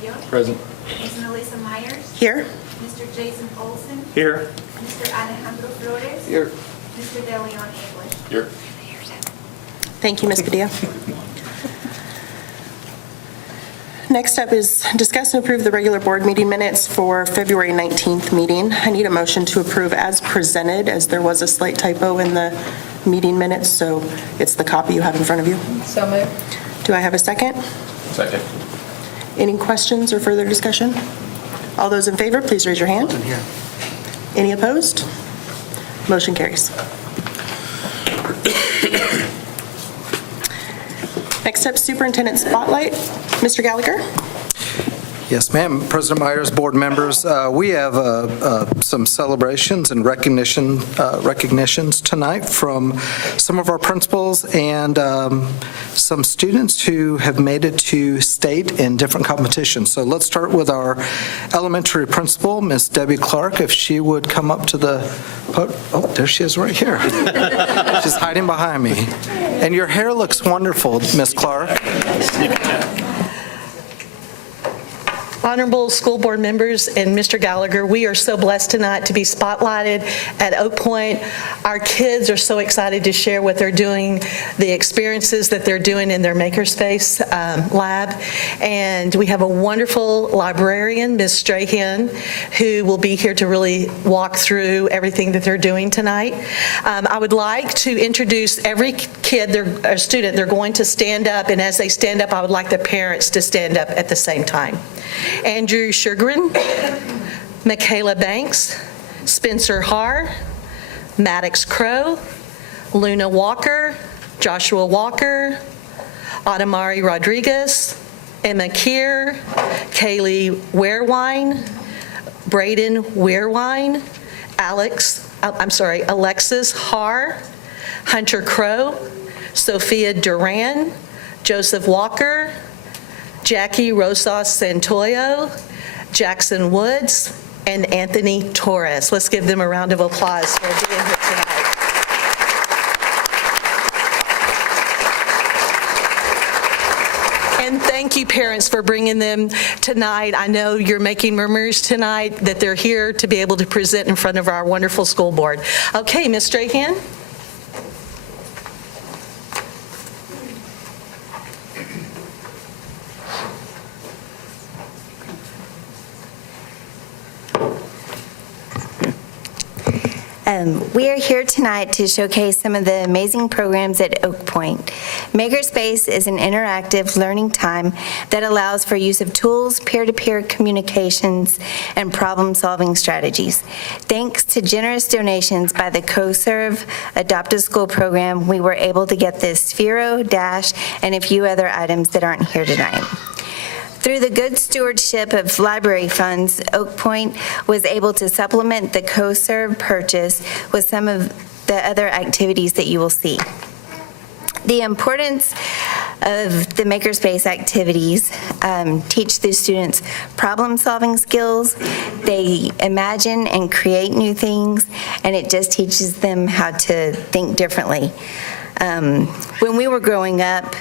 Mayor. Present. Ms. Melissa Myers. Here. Mr. Jason Olson. Here. Mr. Alejandro Flores. Here. Mr. DeLeon English. Here. Thank you, Ms. Padilla. Next up is discuss and approve the regular board meeting minutes for February 19th meeting. I need a motion to approve as presented, as there was a slight typo in the meeting minutes, so it's the copy you have in front of you. So moved. Do I have a second? Second. Any questions or further discussion? All those in favor, please raise your hand. Any opposed? Motion carries. Next up, Superintendent Spotlight. Mr. Gallagher? Yes, ma'am. President Myers, board members, we have some celebrations and recognitions tonight from some of our principals and some students who have made it to state in different competitions. So let's start with our elementary principal, Miss Debbie Clark, if she would come up to the oh, there she is right here. She's hiding behind me. And your hair looks wonderful, Miss Clark. Honorable school board members and Mr. Gallagher, we are so blessed tonight to be spotlighted at Oak Point. Our kids are so excited to share what they're doing, the experiences that they're doing in their Makerspace lab. And we have a wonderful librarian, Ms. Strahan, who will be here to really walk through everything that they're doing tonight. I would like to introduce every kid, or student, they're going to stand up, and as they stand up, I would like the parents to stand up at the same time. Andrew Sugarin, Michaela Banks, Spencer Haar, Maddox Crow, Luna Walker, Joshua Walker, Adamari Rodriguez, Emma Keir, Kaylee Weirwine, Braden Weirwine, Alexis Haar, Hunter Crow, Sophia Duran, Joseph Walker, Jackie Rosas Santoyo, Jackson Woods, and Anthony Torres. Let's give them a round of applause for being here tonight. And thank you, parents, for bringing them tonight. I know you're making murmurs tonight that they're here to be able to present in front of our wonderful school board. Okay, Ms. Strahan. We are here tonight to showcase some of the amazing programs at Oak Point. Makerspace is an interactive learning time that allows for use of tools, peer-to-peer communications, and problem-solving strategies. Thanks to generous donations by the CoServe Adopted School Program, we were able to get this Sphero, Dash, and a few other items that aren't here tonight. Through the good stewardship of library funds, Oak Point was able to supplement the CoServe purchase with some of the other activities that you will see. The importance of the Makerspace activities teach the students problem-solving skills. They imagine and create new things, and it just teaches them how to think differently. When we were growing up,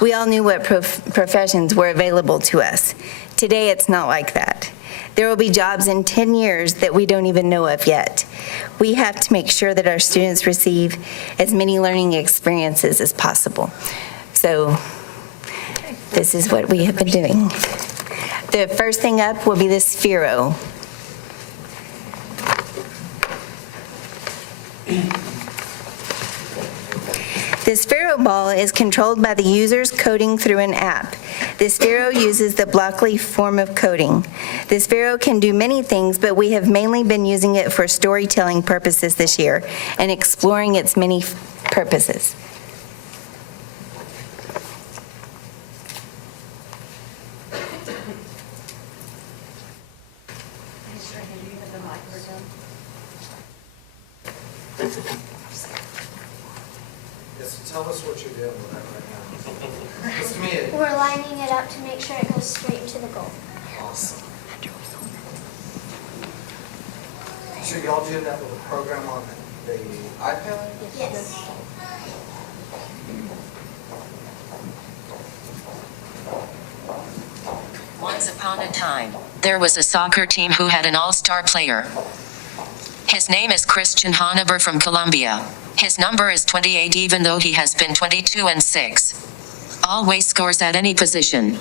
we all knew what professions were available to us. Today, it's not like that. There will be jobs in 10 years that we don't even know of yet. We have to make sure that our students receive as many learning experiences as possible. So this is what we have been doing. The first thing up will be the Sphero. The Sphero ball is controlled by the user's coding through an app. The Sphero uses the Blockly form of coding. The Sphero can do many things, but we have mainly been using it for storytelling purposes this year and exploring its many purposes. Tell us what you're doing with that right now. Just to me, We're lining it up to make sure it goes straight to the goal. awesome. So y'all do that with a program on the iPad? Yes. Mine's upon a time, there was a soccer team who had an all-star player. His name is Christian Honever from Colombia. His number is 28 even though he has been 22 and 6. Always scores at any position.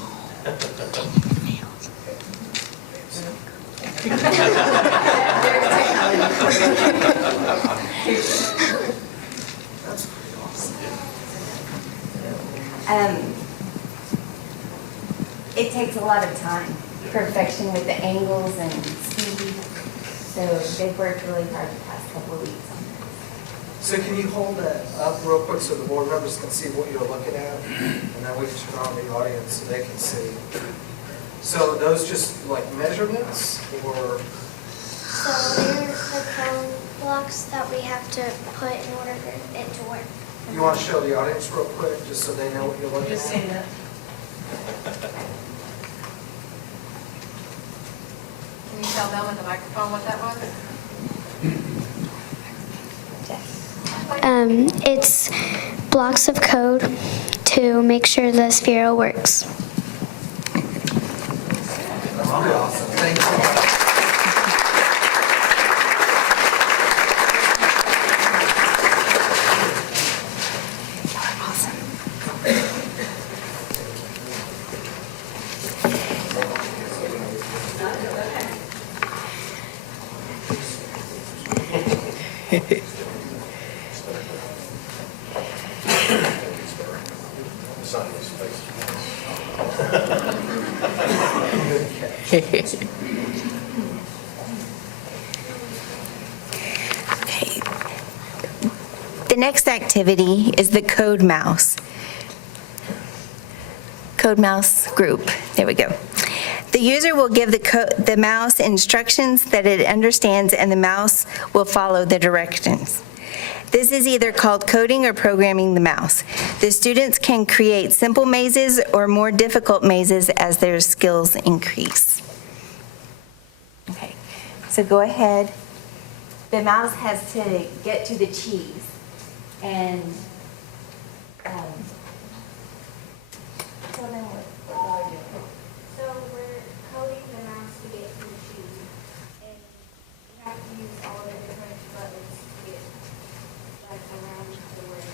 It takes a lot of time, perfection with the angles and speed. So they've worked really hard the past couple of weeks on this. So can you hold that up real quick so the board members can see what you're looking at? And then we can turn on the audience so they can see. So are those just like measurements or? So they're the code blocks that we have to put in order for it to work. You want to show the audience real quick, just so they know what you're looking Just at? saying that. Can you tell them with the microphone what that was? It's blocks of code to make sure the sphere works. Awesome, thank you. Okay. The next activity is the Code Mouse. Code Mouse group. There we go. The user will give the mouse instructions that it understands, and the mouse will follow the directions. This is either called coding or programming the mouse. The students can create simple mazes or more difficult mazes as their skills increase. Okay, so go ahead. The mouse has to get to the cheese, and tell them what you're doing. So we're coding the mouse to get to the cheese, and you have to use all the different buttons to get like around the word.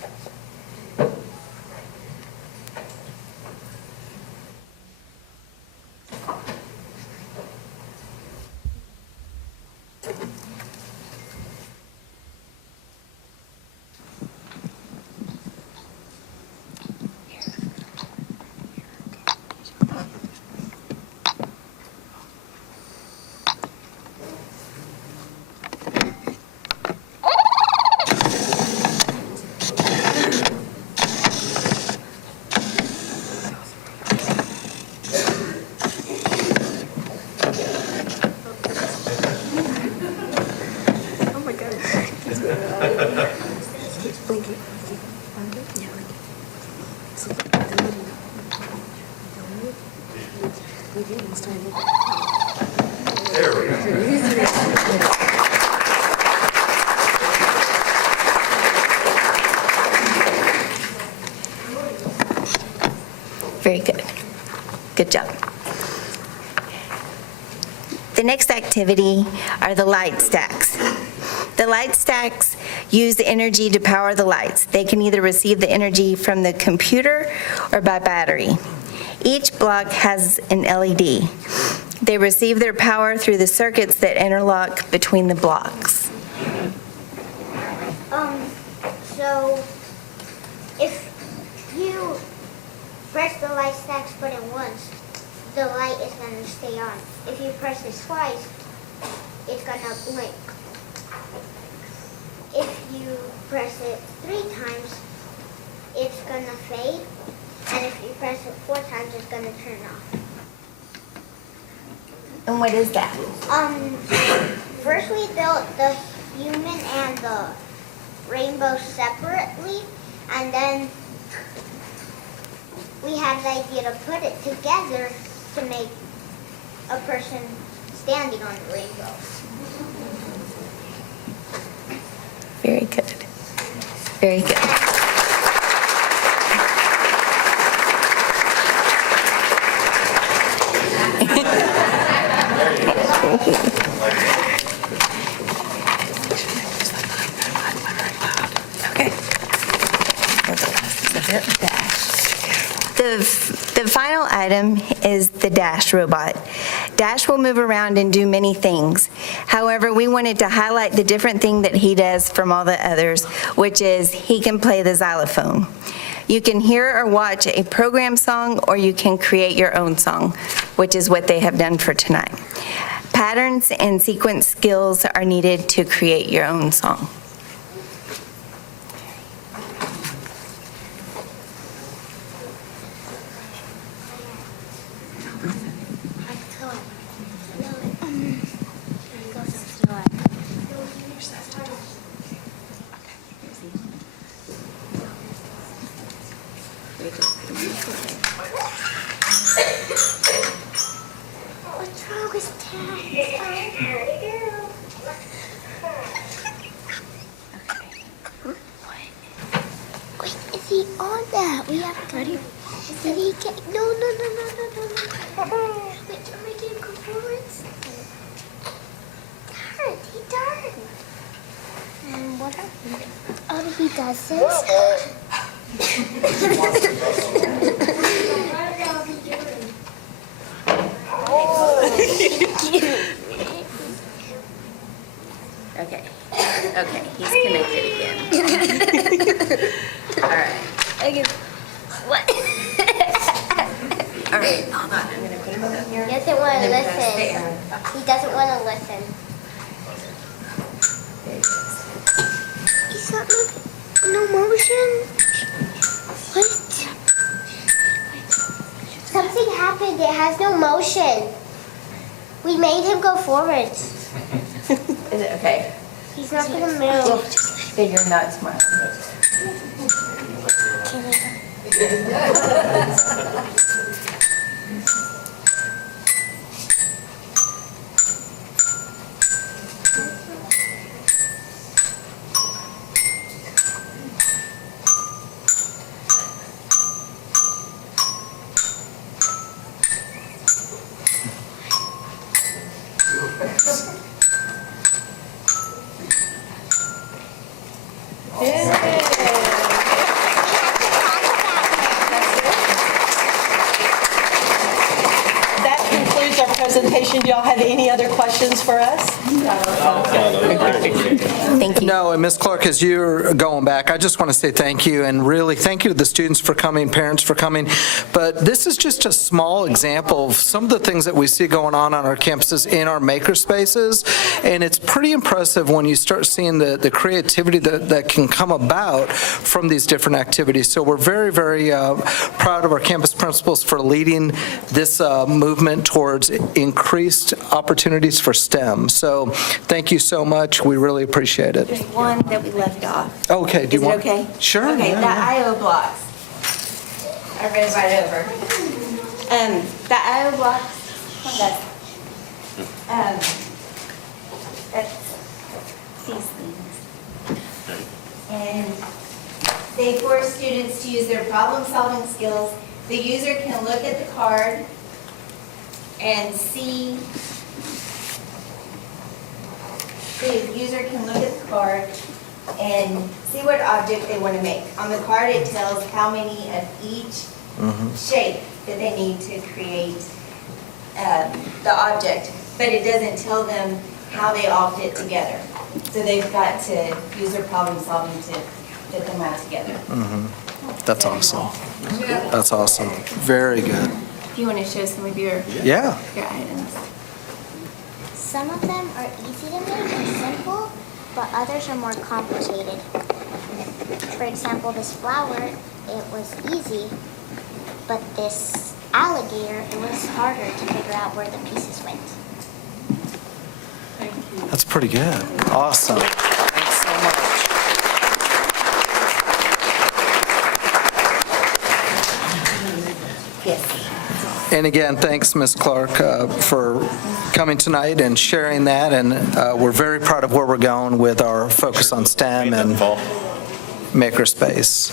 Very good. Good job. The next activity are the light stacks. The light stacks use the energy to power the lights. They can either receive the energy from the computer or by battery. Each block has an LED. They receive their power through the circuits that interlock between the blocks. So if you press the light stacks button once, the light is going to stay on. If you press it twice, it's going to blink. If you press it 3 times, it's going to fade. And if you press it 4 times, it's going to turn off. And what is that? First we built the human and the rainbow separately, and then we had the idea to put it together to make a person standing on the rainbow. Very good. Very good. Okay. The final item is the Dash robot. Dash will move around and do many things. However, we wanted to highlight the different thing that he does from all the others, which is he can play the xylophone. You can hear or watch a program song, or you can create your own song, which is what they have done for tonight. Patterns and sequence skills are needed to create your own song. What's wrong with Dad? Wait, is he on that? We have to. Did he get? No. Wait, are we getting go forwards? Dad, he done. And what happened? He does this. Okay, he's connected again. All right. What? All right, hold on, I'm gonna put him up here. He doesn't want to And then press the listen. arrow. He doesn't want to listen. He's not no motion. What? Something happened. It has no motion. We made him go forwards. Is it okay? He's not gonna Well, move. figure not smart. That concludes our presentation. Do y'all have any other questions for us? Thank you. No, and Ms. Clark, as you're going back, I just want to say thank you, and really thank you to the students for coming, parents for coming. But this is just a small example of some of the things that we see going on our campuses in our maker spaces, and it's pretty impressive when you start seeing the creativity that can come about from these different activities. So we're very, very proud of our campus principals for leading this movement towards increased opportunities for STEM. So thank you so much. We really appreciate it. There's one that we left off. Okay, do Is you it want? okay? Sure. Okay, yeah, the yeah. IO blocks. I read right over. The IO blocks, that's these things. And they force students to use their problem-solving skills. The user can look at the card and see, the user can look at the card and see what object they want to make. On the card, it tells how many of each shape that they need to create the object, but it doesn't tell them how they all fit together. So they've got to use their problem solving to fit them all together. That's awesome. That's awesome. Very good. If you want to show some of your Yeah. items. Some of them are easy to make and simple, but others are more complicated. For example, this flower, it was easy, but this alligator, it was harder to figure out where the pieces went. That's pretty good. Awesome. Thanks so much. Yes. And again, thanks, Ms. Clark, for coming tonight and sharing that. And we're very proud of where we're going with our focus on STEM and makerspace.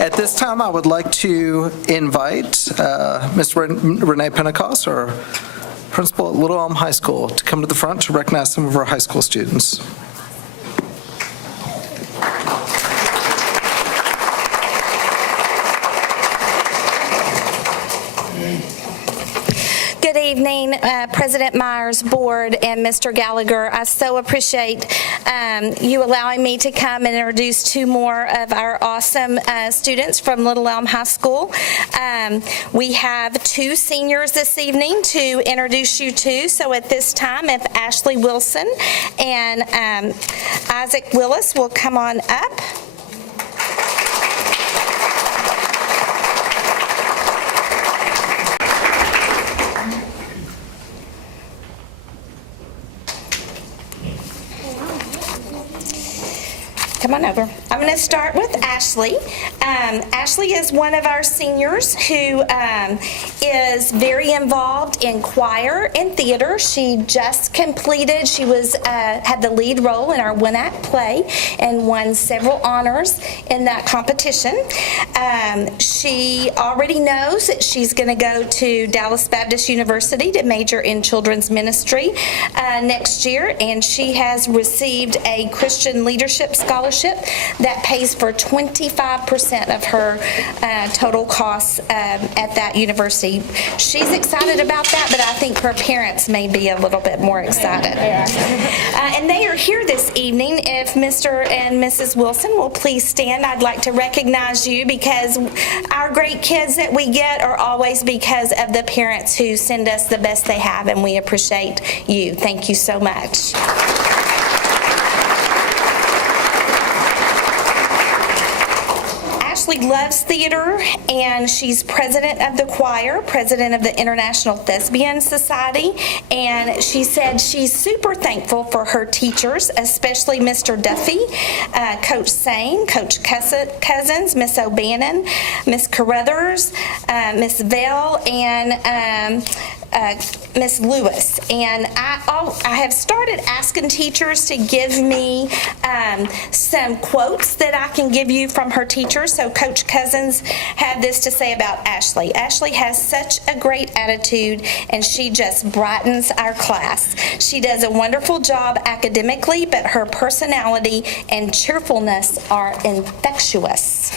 At this time, I would like to invite Ms. Renee Pentecost, our principal at Little Elm High School, to come to the front to recognize some of our high school students. Good evening, President Myers, Board, and Mr. Gallagher. I so appreciate you allowing me to come and introduce two more of our awesome students from Little Elm High School. We have two seniors this evening to introduce you to. So at this time, if Ashley Wilson and Isaac Willis will come on up. Come on over. I'm going to start with Ashley. Ashley is one of our seniors who is very involved in choir and theater. She just completed, she was had the lead role in our one-act play and won several honors in that competition. She already knows that she's going to go to Dallas Baptist University to major in children's ministry next year, and she has received a Christian leadership scholarship that pays for 25% of her total costs at that university. She's excited about that, but I think her parents may be a little bit more excited. And they are here this evening. If Mr. and Mrs. Wilson will please stand, I'd like to recognize you, because our great kids that we get are always because of the parents who send us the best they have, and we appreciate you. Thank you so much. Ashley loves theater, and she's president of the choir, president of the International Thespian Society, and she said she's super thankful for her teachers, especially Mr. Duffy, Coach Sane, Coach Cousins, Miss O'Bannon, Miss Carruthers, Miss Vell, and Miss Lewis. And I have started asking teachers to give me some quotes that I can give you from her teachers. So Coach Cousins had this to say about Ashley. Ashley has such a great attitude, and she just brightens our class. She does a wonderful job academically, but her personality and cheerfulness are infectious.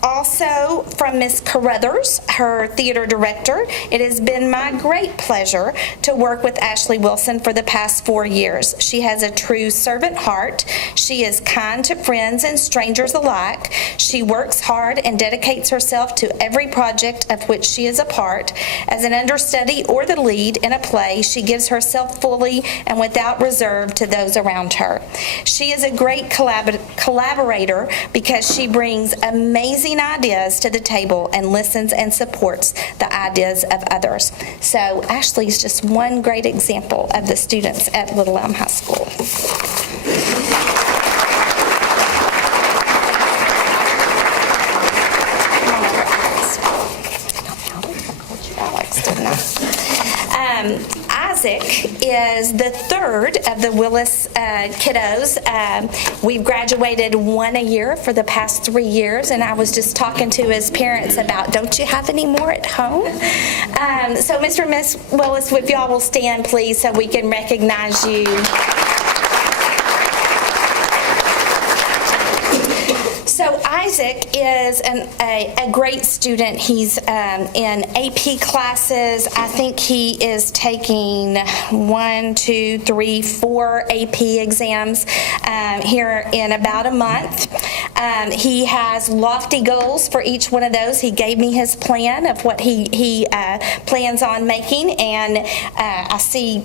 Also from Miss Carruthers, her theater director, it has been my great pleasure to work with Ashley Wilson for the past 4 years. She has a true servant heart. She is kind to friends and strangers alike. She works hard and dedicates herself to every project of which she is a part. As an understudy or the lead in a play, she gives herself fully and without reserve to those around her. She is a great collaborator because she brings amazing ideas to the table and listens and supports the ideas of others. So Ashley's just one great example of the students at Little Elm High School. Isaac is the third of the Willis kiddos. We've graduated one a year for the past 3 years, and I was just talking to his parents about, don't you have any more at home? So Mr. and Miss Willis, if y'all will stand, please, so we can recognize you. So Isaac is a great student. He's in AP classes. I think he is taking 1, 2, 3, 4 AP exams here in about a month. He has lofty goals for each one of those. He gave me his plan of what he plans on making, and I see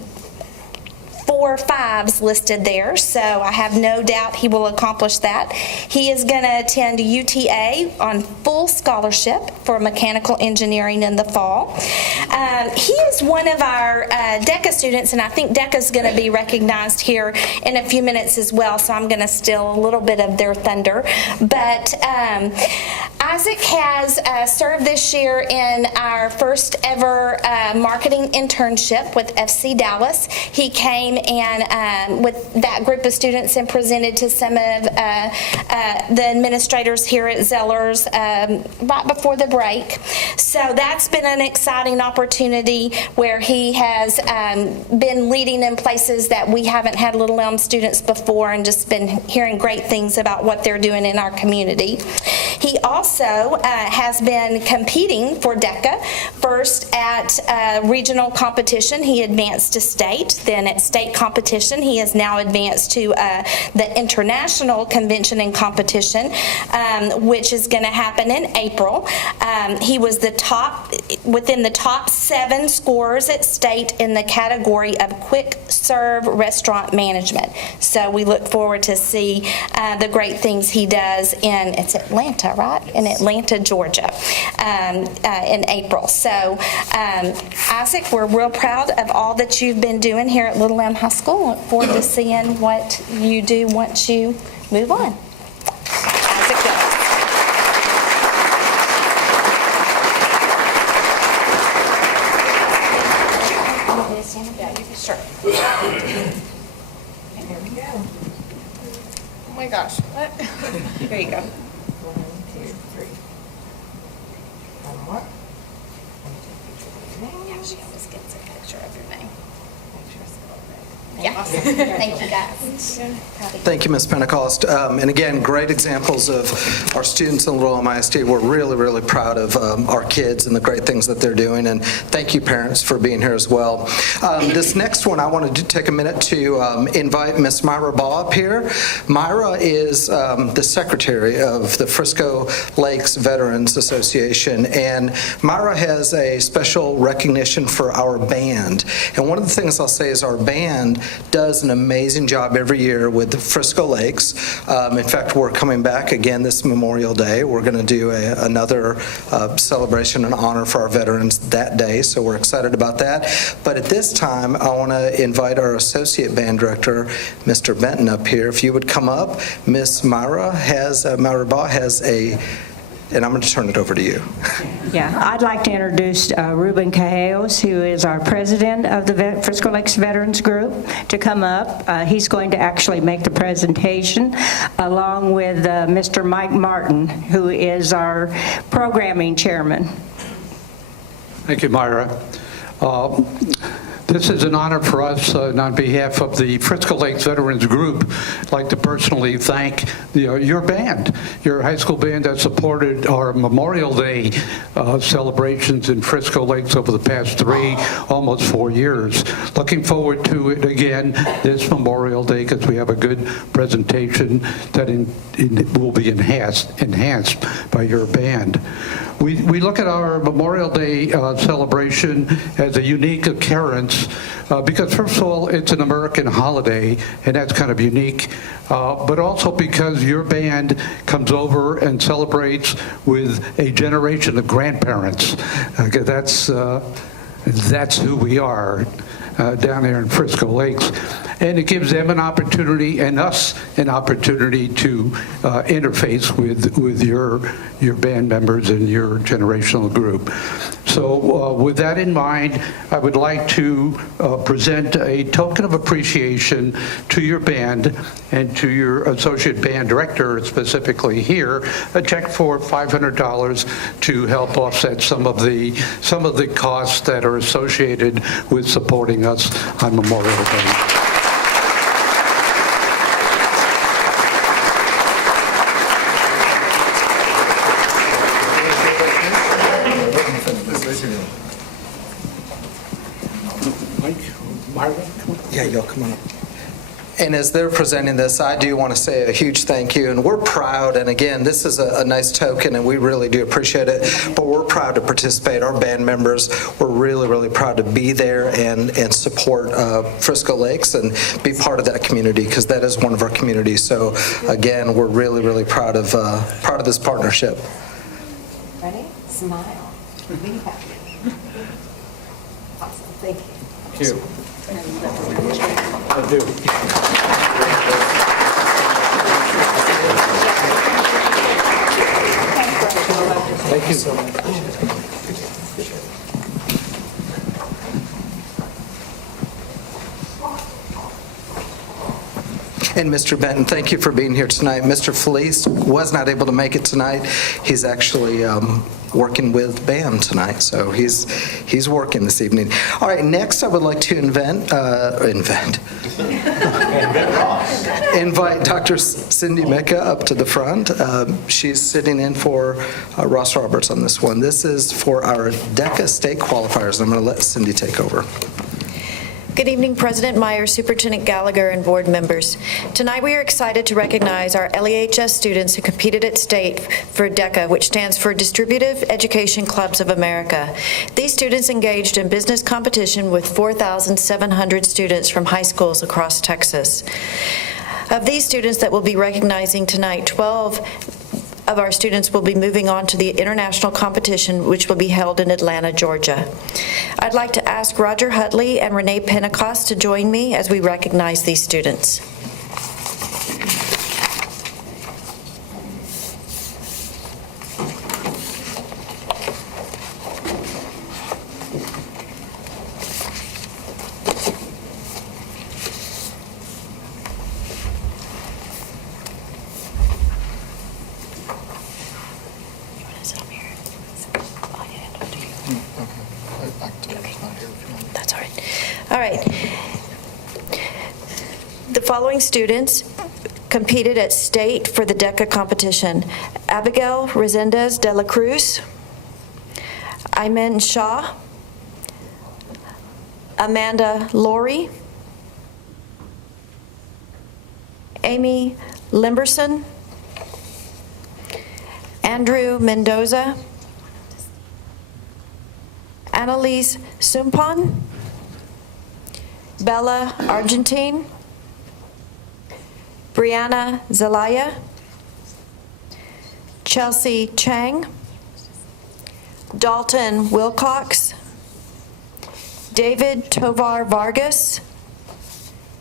4 5s listed there, so I have no doubt he will accomplish that. He is going to attend UTA on full scholarship for mechanical engineering in the fall. He is one of our DECA students, and I think DECA is going to be recognized here in a few minutes as well, so I'm going to steal a little bit of their thunder. But Isaac has served this year in our first ever marketing internship with FC Dallas. He came and with that group of students and presented to some of the administrators here at Zeller's right before the break. So that's been an exciting opportunity where he has been leading in places that we haven't had Little Elm students before, and just been hearing great things about what they're doing in our community. He also has been competing for DECA, first at regional competition. He advanced to state, then at state competition. He has now advanced to the international convention and competition, which is going to happen in April. He was within the top 7 scorers at state in the category of quick serve restaurant management. So we look forward to see the great things he does it's Atlanta, right? In Atlanta, Georgia, in April. So Isaac, we're real proud of all that you've been doing here at Little Elm High School. Look forward to seeing what you do once you move on. Isaac Dillon. Sure. There we go. Oh my gosh. What? There you go. 1, 2, 3. One more. Yeah, she always gets a picture of your name. Yeah. Thank you, guys. Thank you, Ms. Pentecost. And again, great examples of our students in Little Elm ISD. We're really, really proud of our kids and the great things that they're doing. And thank you, parents, for being here as well. This next one, I wanted to take a minute to invite Ms. Myra Baugh up here. Myra is the secretary of the Frisco Lakes Veterans Association. And Myra has a special recognition for our band. And one of the things I'll say is our band does an amazing job every year with the Frisco Lakes. In fact, we're coming back again this Memorial Day. We're going to do another celebration and honor for our veterans that day, so we're excited about that. But at this time, I want to invite our associate band director, Mr. Benton, up here. If you would come up, Miss Myra Baugh has and I'm going to turn it over to you. Yeah, I'd like to introduce Ruben Cajellos, who is our president of the Frisco Lakes Veterans Group, to come up. He's going to actually make the presentation, along with Mr. Mike Martin, who is our programming chairman. Thank you, Myra. This is an honor for us, and on behalf of the Frisco Lakes Veterans Group, I'd like to personally thank your band, your high school band that supported our Memorial Day celebrations in Frisco Lakes over the past 3, almost 4 years. Looking forward to it again this Memorial Day, because we have a good presentation that will be enhanced by your band. We look at our Memorial Day celebration as a unique occurrence because, first of all, it's an American holiday, and that's kind of unique, but also because your band comes over and celebrates with a generation of grandparents. That's who we are down there in Frisco Lakes. And it gives them an opportunity and us an opportunity to interface with your band members and your generational group. So with that in mind, I would like to present a token of appreciation to your band and to your associate band director, specifically here, a check for $500 to help offset some of the costs that are associated with supporting us on Memorial Day. Yeah, y'all come on up. And as they're presenting this, I do want to say a huge thank you, and we're proud, and again, this is a nice token, and we really do appreciate it, but we're proud to participate. Our band members, we're really, really proud to be there and support Frisco Lakes and be part of that community, because that is one of our communities. So again, we're really, really proud of this partnership. Ready? Smile. Be happy. Awesome. Thank you. Thank you. I do. Thank you so much. And Mr. Benton, thank you for being here tonight. Mr. Felice was not able to make it tonight. He's actually working with band tonight, so he's working this evening. All right, next I would like to invite Dr. Cindy Mecca up to the front. She's sitting in for Ross Roberts on this one. This is for our DECA state qualifiers. I'm going to let Cindy take over. Good evening, President Myers, Superintendent Gallagher, and board members. Tonight we are excited to recognize our LEHS students who competed at state for DECA, which stands for Distributive Education Clubs of America. These students engaged in business competition with 4,700 students from high schools across Texas. Of these students that we'll be recognizing tonight, 12 of our students will be moving on to the international competition, which will be held in Atlanta, Georgia. I'd like to ask Roger Hutley and Renee Pentecost to join me as we recognize these students. That's all right. All right. The following students competed at state for the DECA competition: Abigail Resendez de la Cruz, Ayman Shah, Amanda Laurie, Amy Limberson, Andrew Mendoza, Annalise Sumpon, Bella Argentine, Brianna Zelaya, Chelsea Chang, Dalton Wilcox, David Tovar Vargas,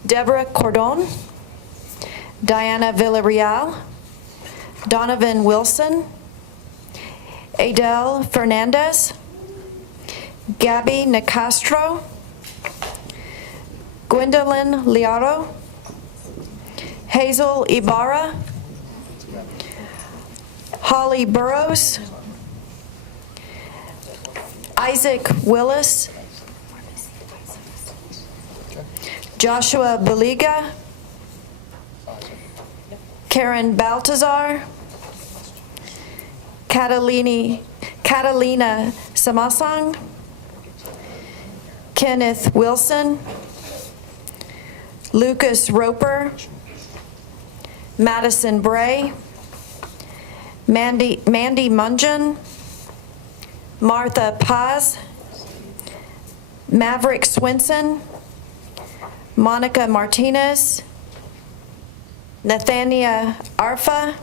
Deborah Cordon, Diana Villarreal, Donovan Wilson, Adele Fernandez, Gabby Nicastro, Gwendolyn Liaro, Hazel Ibarra, Holly Burrows, Isaac Willis, Joshua Baliga, Karen Baltazar, Catalina Samasang, Kenneth Wilson, Lucas Roper, Madison Bray, Mandy Mungeon, Martha Paz, Maverick Swinson, Monica Martinez, Nathania Arfa,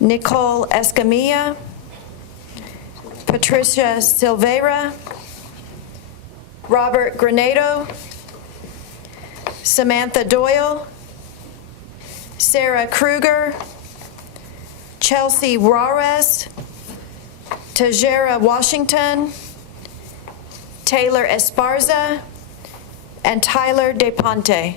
Nicole Escamilla, Patricia Silveira, Robert Granado, Samantha Doyle, Sarah Kruger, Chelsea Juarez, Tajera Washington, Taylor Esparza, and Tyler DePonte.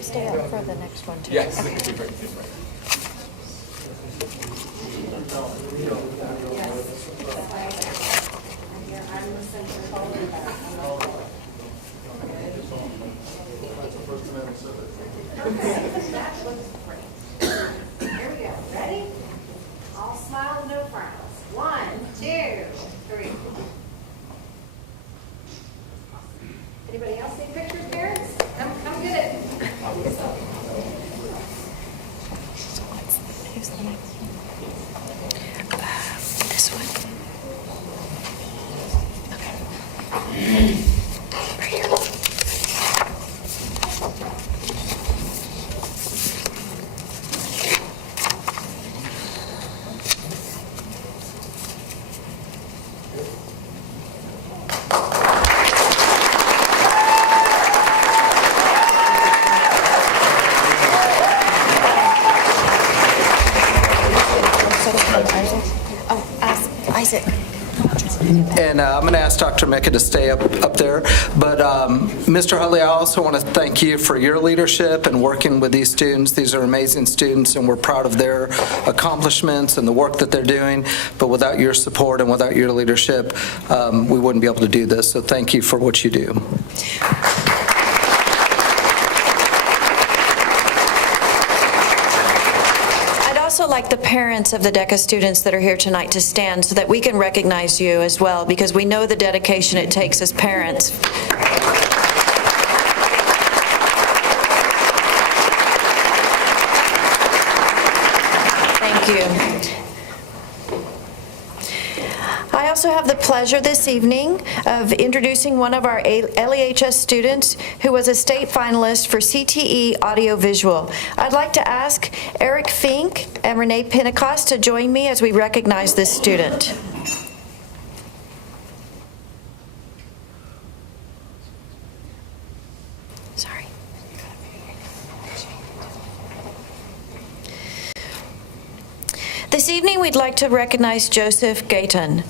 Stay up for the next one, too. Yes. Here we go. Ready? All smile, no frowns. 1, 2, 3. Anybody else need pictures, parents? Come get it. This one. Right here. Isaac. And I'm going to ask Dr. Mecca to stay up there. But Mr. Hutley, I also want to thank you for your leadership and working with these students. These are amazing students, and we're proud of their accomplishments and the work that they're doing. But without your support and without your leadership, we wouldn't be able to do this. So thank you for what you do. Also like the parents of the DECA students that are here tonight to stand so that we can recognize you as well, because we know the dedication it takes as parents. Thank you. I also have the pleasure this evening of introducing one of our LEHS students who was a state finalist for CTE Audiovisual. I'd like to ask Eric Fink and Renee Pentecost to join me as we recognize this student. Sorry. This evening, we'd like to recognize Joseph Gayton.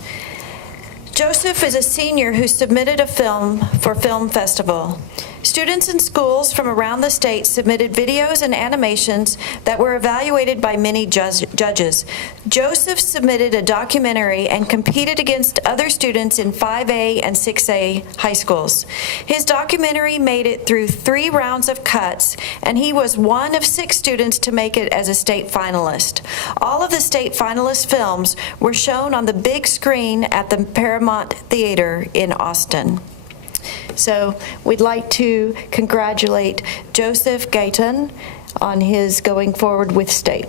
Joseph is a senior who submitted a film for Film Festival. Students in schools from around the state submitted videos and animations that were evaluated by many judges. Joseph submitted a documentary and competed against other students in 5A and 6A high schools. His documentary made it through 3 rounds of cuts, and he was one of 6 students to make it as a state finalist. All of the state finalist films were shown on the big screen at the Paramount Theater in Austin. So we'd like to congratulate Joseph Gayton on his going forward with state.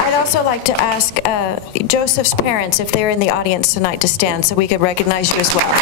I'd also like to ask Joseph's parents, if they're in the audience tonight, to stand so we could recognize you as well.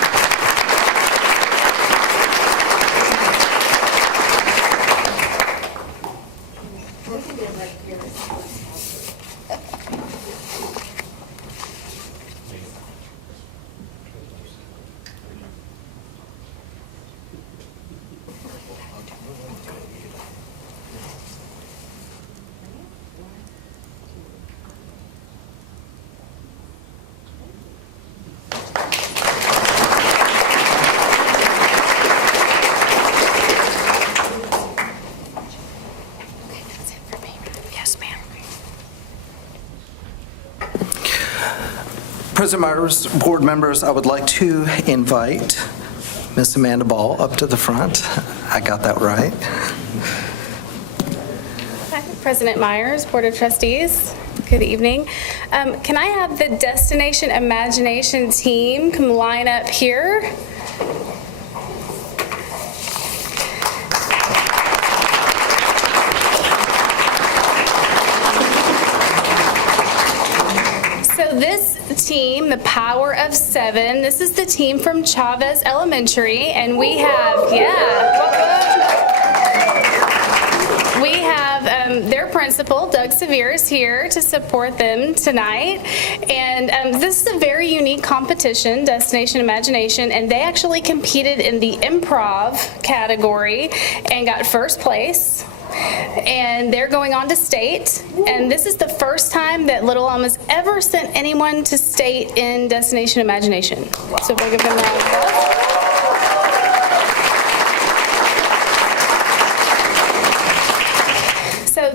President Myers, board members, I would like to invite Miss Amanda Ball up to the front. I got that right. Hi, President Myers, Board of Trustees. Good evening. Can I have the Destination Imagination team come line up here? This team, the Power of 7, this is the team from Chavez Elementary, and we have, we have their principal, Doug Sevier, is here to support them tonight. And this is a very unique competition, Destination Imagination, and they actually competed in the improv category and got first place. And they're going on to state, and this is the first time that Little Elm has ever sent anyone to state in Destination Imagination. Wow. So if I give them a round of applause. So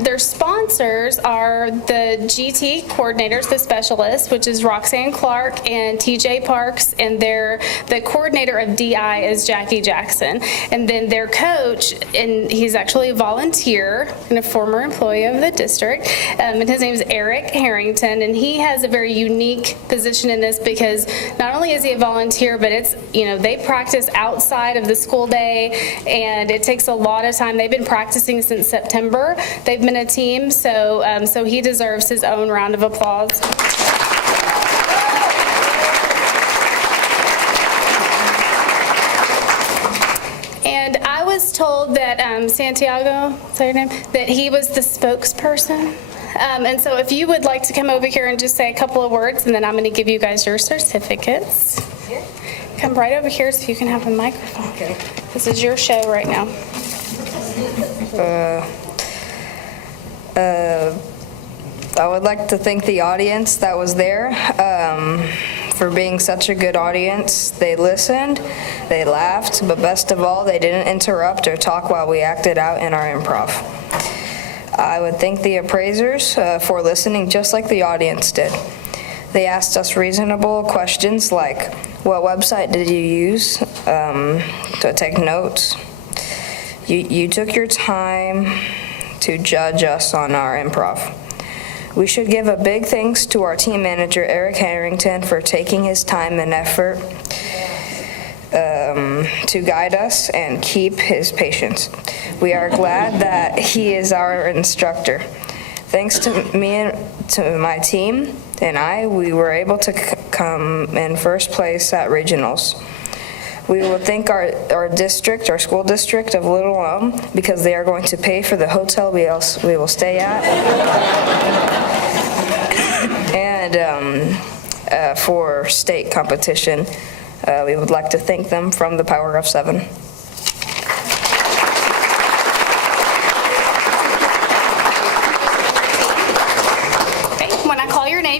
their sponsor sponsors are the GT coordinators, the specialists, which is Roxanne Clark and TJ Parks, and the coordinator of DI is Jackie Jackson. And then their coach, and he's actually a volunteer and a former employee of the district, and his name is Eric Harrington, and he has a very unique position in this because not only is he a volunteer, but it's, they practice outside of the school day, and it takes a lot of time. They've been practicing since September. They've been a team, so he deserves his own round of applause. And I was told that Santiago, is that your name? That he was the spokesperson. And so if you would like to come over here and just say a couple of words, and then I'm going to give you guys your certificates. Come right over here so you can have a microphone. Okay. This is your show right now. I would like to thank the audience that was there for being such a good audience. They listened, they laughed, but best of all, they didn't interrupt or talk while we acted out in our improv. I would thank the appraisers for listening just like the audience did. They asked us reasonable questions like, what website did you use to take notes? You took your time to judge us on our improv. We should give a big thanks to our team manager, Eric Harrington, for taking his time and effort to guide us and keep his patience. We are glad that he is our instructor. Thanks to me and to my team and we were able to come in first place at regionals. We will thank our district, our school district of Little Elm, because they are going to pay for the hotel we will stay at. And for state competition, we would like to thank them from the Power of Seven.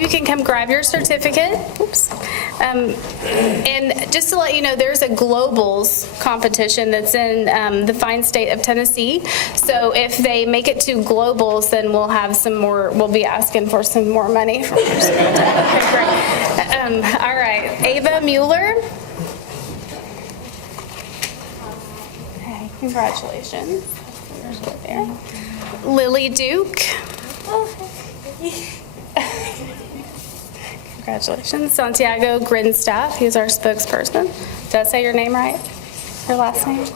You can come grab your certificate. Oops. And just to let you know, there's a globals competition that's in the fine state of Tennessee. So if they make it to globals, then we'll have some more, we'll be asking for some more money from your certificate. Okay, great. All right, Ava Mueller. Okay, congratulations. There. Lily Duke. Congratulations. Santiago Grinstaff, he's our spokesperson. Did I say your name right? Your last name?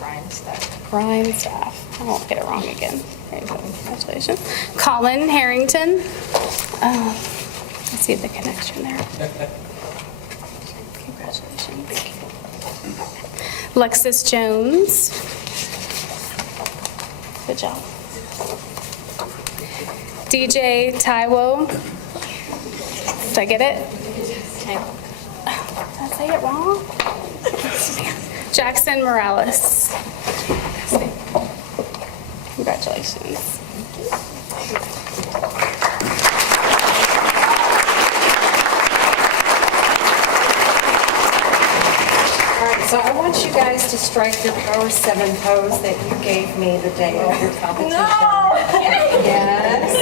Grindstaff. I won't get it wrong again. There you go. Congratulations. Colin Harrington. I see the connection there. Congratulations. Lexus Jones. Good job. DJ Taiwo. Did I get it? Okay. Did I say it wrong? Jackson Morales. Congratulations. All right, so I want you guys to strike your Power 7 pose that you gave me the day of your competition. No! Yes.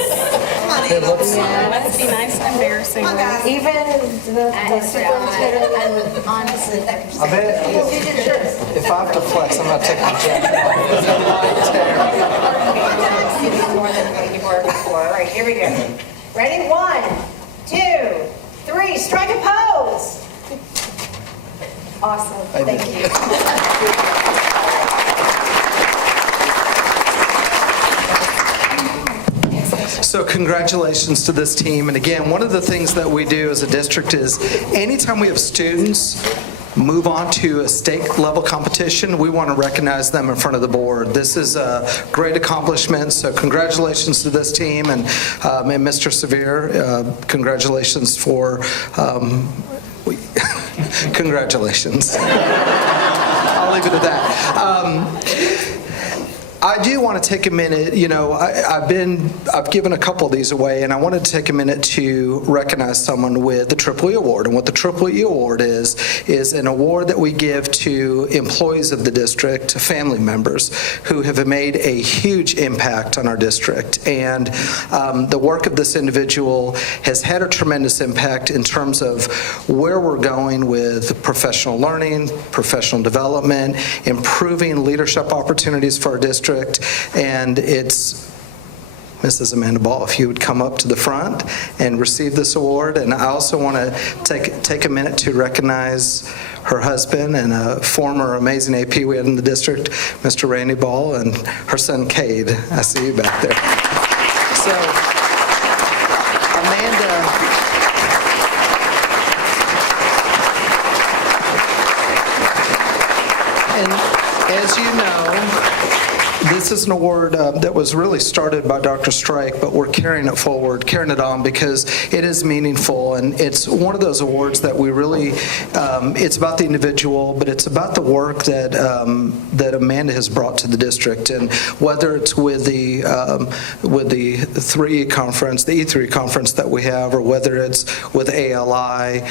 It looks Must be nice and embarrassing. Even the superintendent, honestly. I bet if I have to flex, I'm going to take my jacket off. More than what you were before. All right, here we go. Ready? 1, 2, 3. Strike a pose. Awesome. Thank you. So congratulations to this team. And again, one of the things that we do as a district is anytime we have students move on to a state level competition, we want to recognize them in front of the board. This is a great accomplishment. So congratulations to this team and Mr. Severe, congratulations for, congratulations. I'll leave it at that. I do want to take a minute, I've given a couple of these away, and I wanted to take a minute to recognize someone with the Triple E Award. And what the Triple E Award is an award that we give to employees of the district, family members, who have made a huge impact on our district. And the work of this individual has had a tremendous impact in terms of where we're going with professional learning, professional development, improving leadership opportunities for our district. And it's Mrs. Amanda Ball, if you would come up to the front and receive this award. And I also want to take a minute to recognize her husband and a former amazing AP we had in the district, Mr. Randy Ball, and her son, Cade. I see you back there. So, Amanda, and as you know, this is an award that was really started by Dr. Strike, but we're carrying it forward, carrying it on, because it is meaningful, and it's one of those awards that we really, it's about the individual, but it's about the work that that Amanda has brought to the district. And whether it's with the 3E conference, the E3 conference that we have, or whether it's with ALI,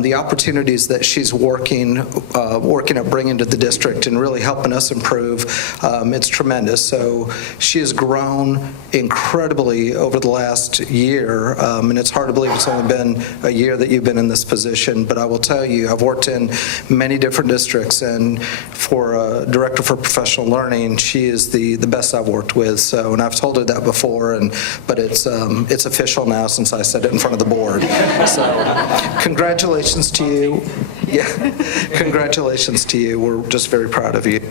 the opportunities that she's working at bringing to the district and really helping us improve, it's tremendous. So she has grown incredibly over the last year, and it's hard to believe it's only been a year that you've been in this position. But I will tell you, I've worked in many different districts, and for a director for professional learning, she is the best I've worked with. So, and I've told her that before, but it's official now since I said it in front of the board. So, congratulations to you. Yeah, congratulations to you. We're just very proud of you.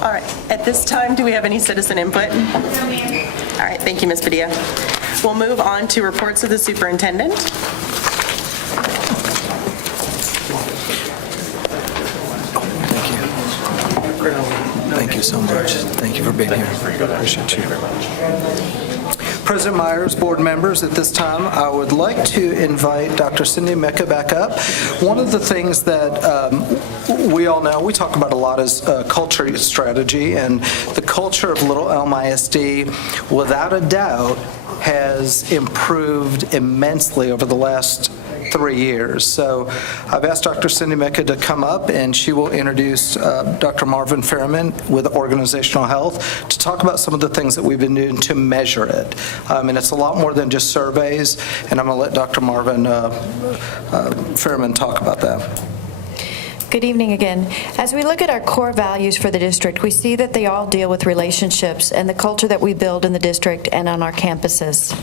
All right, at this time, do we have any citizen input? No, ma'am. All right, thank you, Ms. Padilla. We'll move on to reports of the superintendent. Thank you so much. Thank you for being here. Appreciate you. President Myers, board members, at this time, I would like to invite Dr. Cindy Mecca back up. One of the things that we all know, we talk about a lot, is culture strategy, and the culture of Little Elm ISD, without a doubt, has improved immensely over the last 3 years. So I've asked Dr. Cindy Mecca to come up, and she will introduce Dr. Marvin Fairman with Organizational Health to talk about some of the things that we've been doing to measure it. And it's a lot more than just surveys, and I'm going to let Dr. Marvin Fairman talk about that. Good evening again. As we look at our core values for the district, we see that they all deal with relationships and the culture that we build in the district and on our campuses.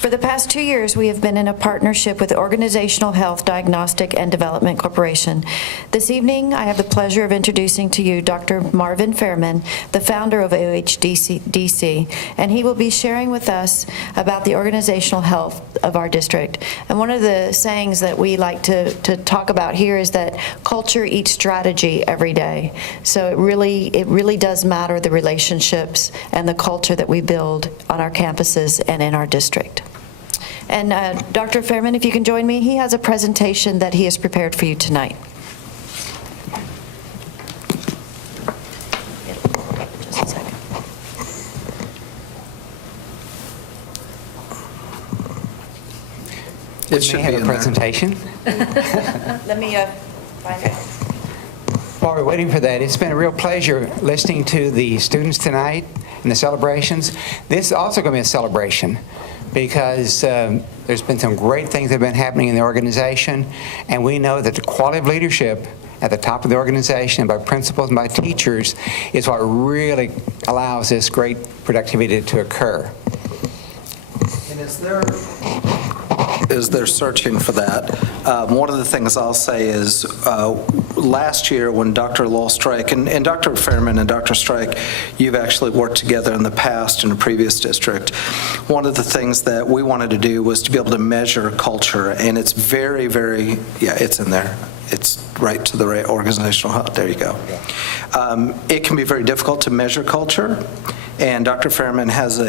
For the past 2 years, we have been in a partnership with Organizational Health Diagnostic and Development Corporation. This evening, I have the pleasure of introducing to you Dr. Marvin Fairman, the founder of OHDC, and he will be sharing with us about the organizational health of our district. And one of the sayings that we like to talk about here is that culture eats strategy every day. So it really does matter, the relationships and the culture that we build on our campuses and in our district. And Dr. Fairman, if you can join me, he has a presentation that he has prepared for you tonight. Just a second. It should have a presentation. Let me find it. While we're waiting for that, it's been a real pleasure listening to the students tonight and the celebrations. This is also going to be a celebration, because there's been some great things that have been happening in the organization, and we know that the quality of leadership at the top of the organization by principals and by teachers is what really allows this great productivity to occur. And is there searching for that? One of the things I'll say is last year when Dr. Lulstrike and Dr. Fairman and Dr. Strike, you've actually worked together in the past in a previous district. One of the things that we wanted to do was to be able to measure culture, and it's very, very, yeah, it's in there. It's right to the right organizational hub. There you go. It can be very difficult to measure culture, and Dr. Fairman has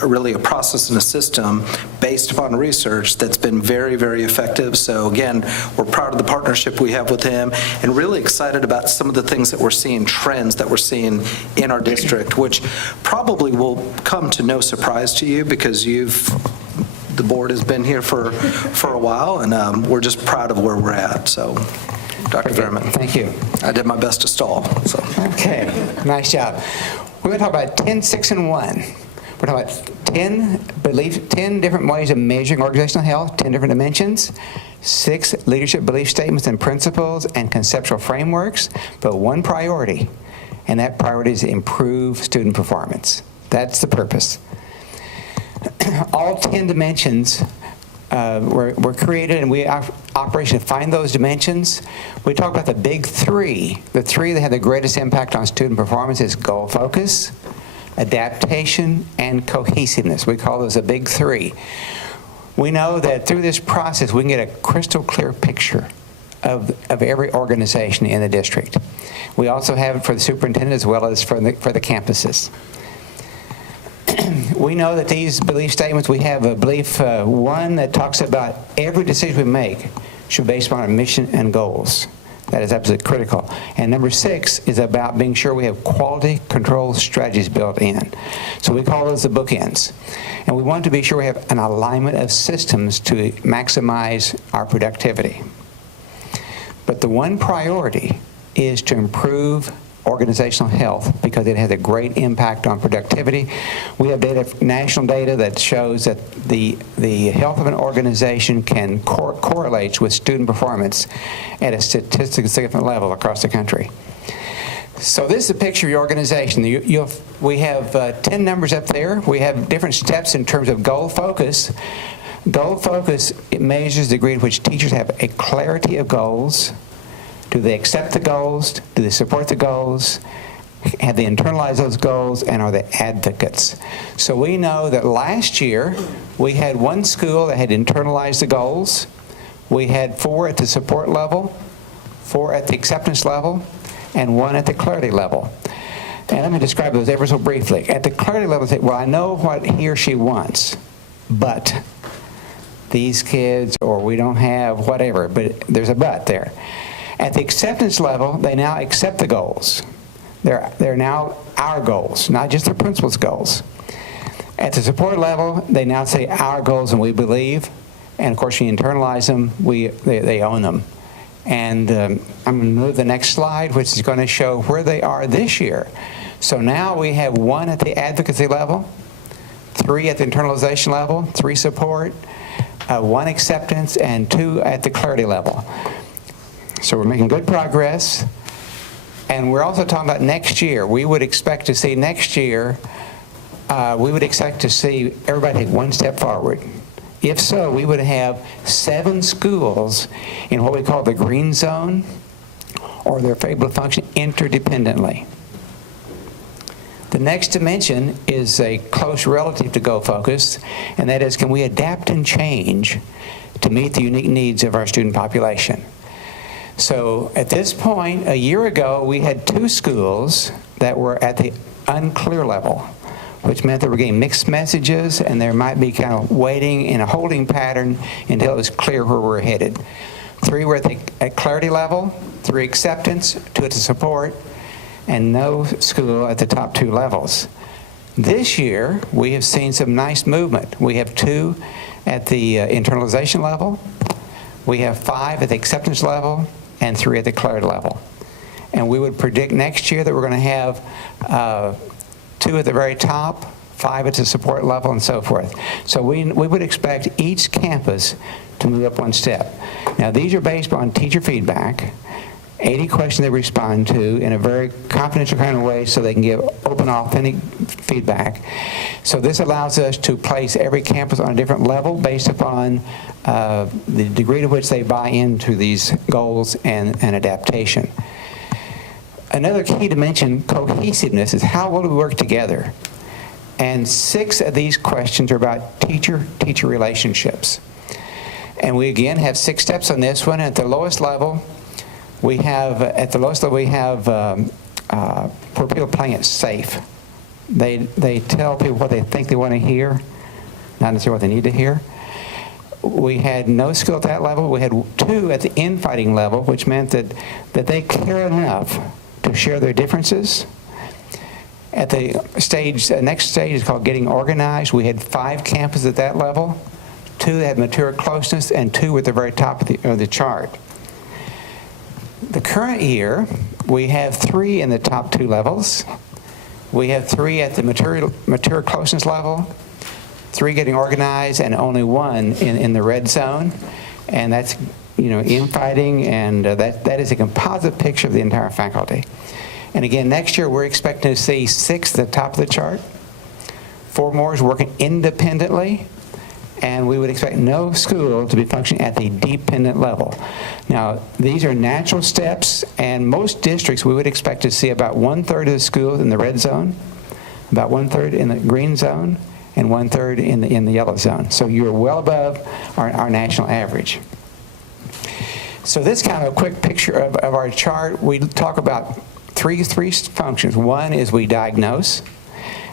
really a process and a system based upon research that's been very, very effective. So again, we're proud of the partnership we have with him and really excited about some of the things that we're seeing, trends that we're seeing in our district, which probably will come to no surprise to you because the board has been here for a while, and we're just proud of where we're at. So, Dr. Fairman. Thank you. I did my best to stall. So. Okay, nice job. We're going to talk about 10, 6, and 1. We're talking about 10 different ways of measuring organizational health, 10 different dimensions, 6 leadership belief statements and principles and conceptual frameworks, but one priority, and that priority is to improve student performance. That's the purpose. All 10 dimensions were created, and we operate to find those dimensions. We talk about the big 3. The 3 that have the greatest impact on student performance is goal focus, adaptation, and cohesiveness. We call those the big 3. We know that through this process, we can get a crystal clear picture of every organization in the district. We also have it for the superintendent as well as for the campuses. We know that these belief statements, we have a belief 1 that talks about every decision we make should be based on our mission and goals. That is absolutely critical. And number 6 is about being sure we have quality control strategies built in. So we call those the bookends. And we want to be sure we have an alignment of systems to maximize our productivity. But the one priority is to improve organizational health because it has a great impact on productivity. We have national data that shows that the health of an organization can correlates with student performance at a statistically significant level across the country. So this is a picture of your organization. We have 10 numbers up there. We have different steps in terms of goal focus. Goal focus, it measures the degree in which teachers have a clarity of goals. Do they accept the goals? Do they support the goals? Have they internalized those goals? And are they advocates? So we know that last year we had 1 school that had internalized the goals. We had 4 at the support level, 4 at the acceptance level, and 1 at the clarity level. And let me describe those ever so briefly. At the clarity level, say, well, I know what he or she wants, but these kids, or we don't have whatever, but there's a but there. At the acceptance level, they now accept the goals. They're now our goals, not just the principal's goals. At the support level, they now say our goals and we believe, and of course you internalize them, they own them. And I'm going to move the next slide, which is going to show where they are this year. So now we have 1 at the advocacy level, 3 at the internalization level, 3 support, 1 acceptance, and 2 at the clarity level. So we're making good progress, and we're also talking about next year. We would expect to see next year, we would expect to see everybody take 1 step forward. If so, we would have 7 schools in what we call the green zone, or they're able to function interdependently. The next dimension is a close relative to goal focus, and that is, can we adapt and change to meet the unique needs of our student population? So at this point, a year ago, we had 2 schools that were at the unclear level, which meant they were getting mixed messages and there might be kind of waiting in a holding pattern until it was clear where we're headed. 3 were at clarity level, 3 acceptance, 2 at the support, and no school at the top 2 levels. This year, we have seen some nice movement. We have 2 at the internalization level, we have 5 at the acceptance level, and 3 at the clarity level. And we would predict next year that we're going to have 2 at the very top, 5 at the support level, and so forth. So we would expect each campus to move up 1 step. Now these are based on teacher feedback, 80 questions they respond to in a very confidential kind of way so they can give open, authentic feedback. So this allows us to place every campus on a different level based upon the degree to which they buy into these goals and adaptation. Another key dimension, cohesiveness, is how well do we work together? And 6 of these questions are about teacher-teacher relationships. And we again have 6 steps on this one. At the lowest level, we have where people are playing it safe. They tell people what they think they want to hear, not necessarily what they need to hear. We had no school at that level. We had 2 at the infighting level, which meant that they care enough to share their differences. At the next stage is called getting organized. We had 5 campuses at that level, 2 that had material closeness, and 2 at the very top of the chart. The current year, we have 3 in the top 2 levels. We have 3 at the material closeness level, 3 getting organized, and only 1 in the red zone. And that's, infighting, and that is a composite picture of the entire faculty. And again, next year, we're expecting to see 6 at the top of the chart, 4 more is working independently, and we would expect no school to be functioning at the dependent level. Now, these are natural steps, and most districts we would expect to see about 1/3 of the schools in the red zone, about 1/3 in the green zone, and 1/3 in the yellow zone. So you're well above our national average. So this kind of a quick picture of our chart. We talk about three functions. One is we diagnose,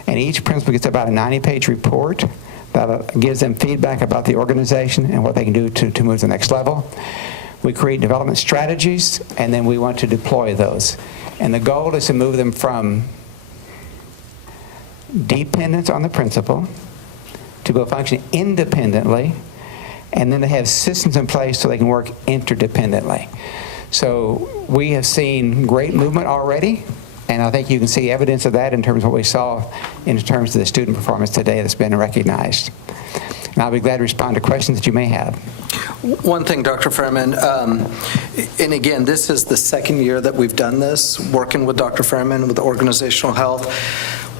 and each principal gets about a 90-page report that gives them feedback about the organization and what they can do to move to the next level. We create development strategies, and then we want to deploy those. And the goal is to move them from dependence on the principal to go function independently, and then they have systems in place so they can work interdependently. So we have seen great movement already, and I think you can see evidence of that in terms of what we saw in terms of the student performance today that's been recognized. And I'll be glad to respond to questions that you may have. One thing, Dr. Fairman, and again, this is the second year that we've done this, working with Dr. Fairman with organizational health.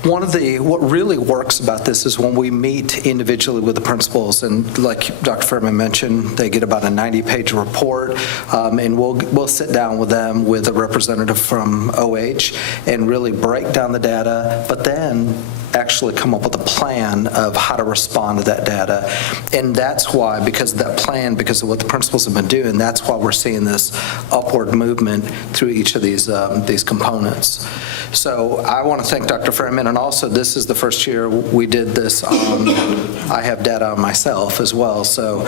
What really works about this is when we meet individually with the principals, and like Dr. Fairman mentioned, they get about a 90-page report, and we'll sit down with them with a representative from OH and really break down the data, but then actually come up with a plan of how to respond to that data. And that's why, because of that plan, because of what the principals have been doing, that's why we're seeing this upward movement through each of these components. So I want to thank Dr. Fairman, and also this is the first year we did this I have data on myself as well. So,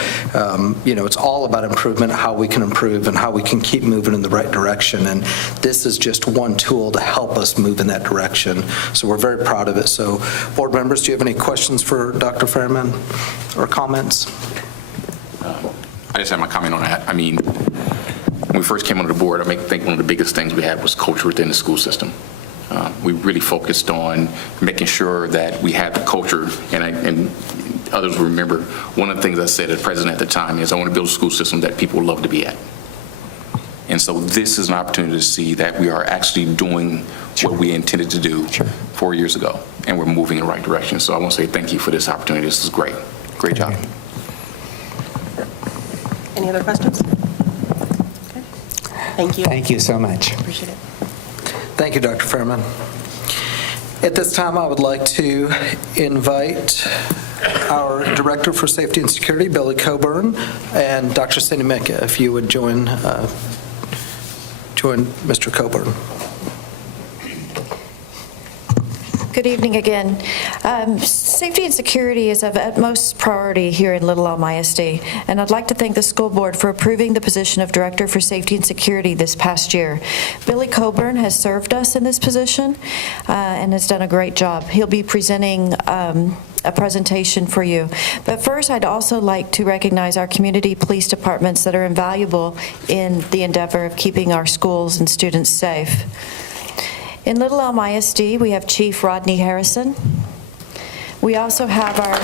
it's all about improvement, how we can improve, and how we can keep moving in the right direction. And this is just one tool to help us move in that direction. So we're very proud of it. So board members, do you have any questions for Dr. Fairman or comments? I just have my comment on that. I mean, when we first came onto the board, I think one of the biggest things we had was culture within the school system. We really focused on making sure that we had the culture, and others remember, one of the things I said as president at the time is I want to build a school system that people love to be at. And so this is an opportunity to see that we are actually doing what we intended to do 4 years ago, and we're moving in the right direction. So I want to say thank you for this opportunity. This is great. Great job. Any other questions? Okay. Thank you. Thank you so much. Appreciate it. Thank you, Dr. Fairman. At this time, I would like to invite our Director for Safety and Security, Billy Coburn, and Dr. Cindy Micka, if you would join Mr. Coburn. Good evening again. Safety and security is of utmost priority here in Little Elm ISD, and I'd like to thank the school board for approving the position of Director for Safety and Security this past year. Billy Coburn has served us in this position and has done a great job. He'll be presenting a presentation for you. But first, I'd also like to recognize our community police departments that are invaluable in the endeavor of keeping our schools and students safe. In Little Elm ISD, we have Chief Rodney Harrison. We also have our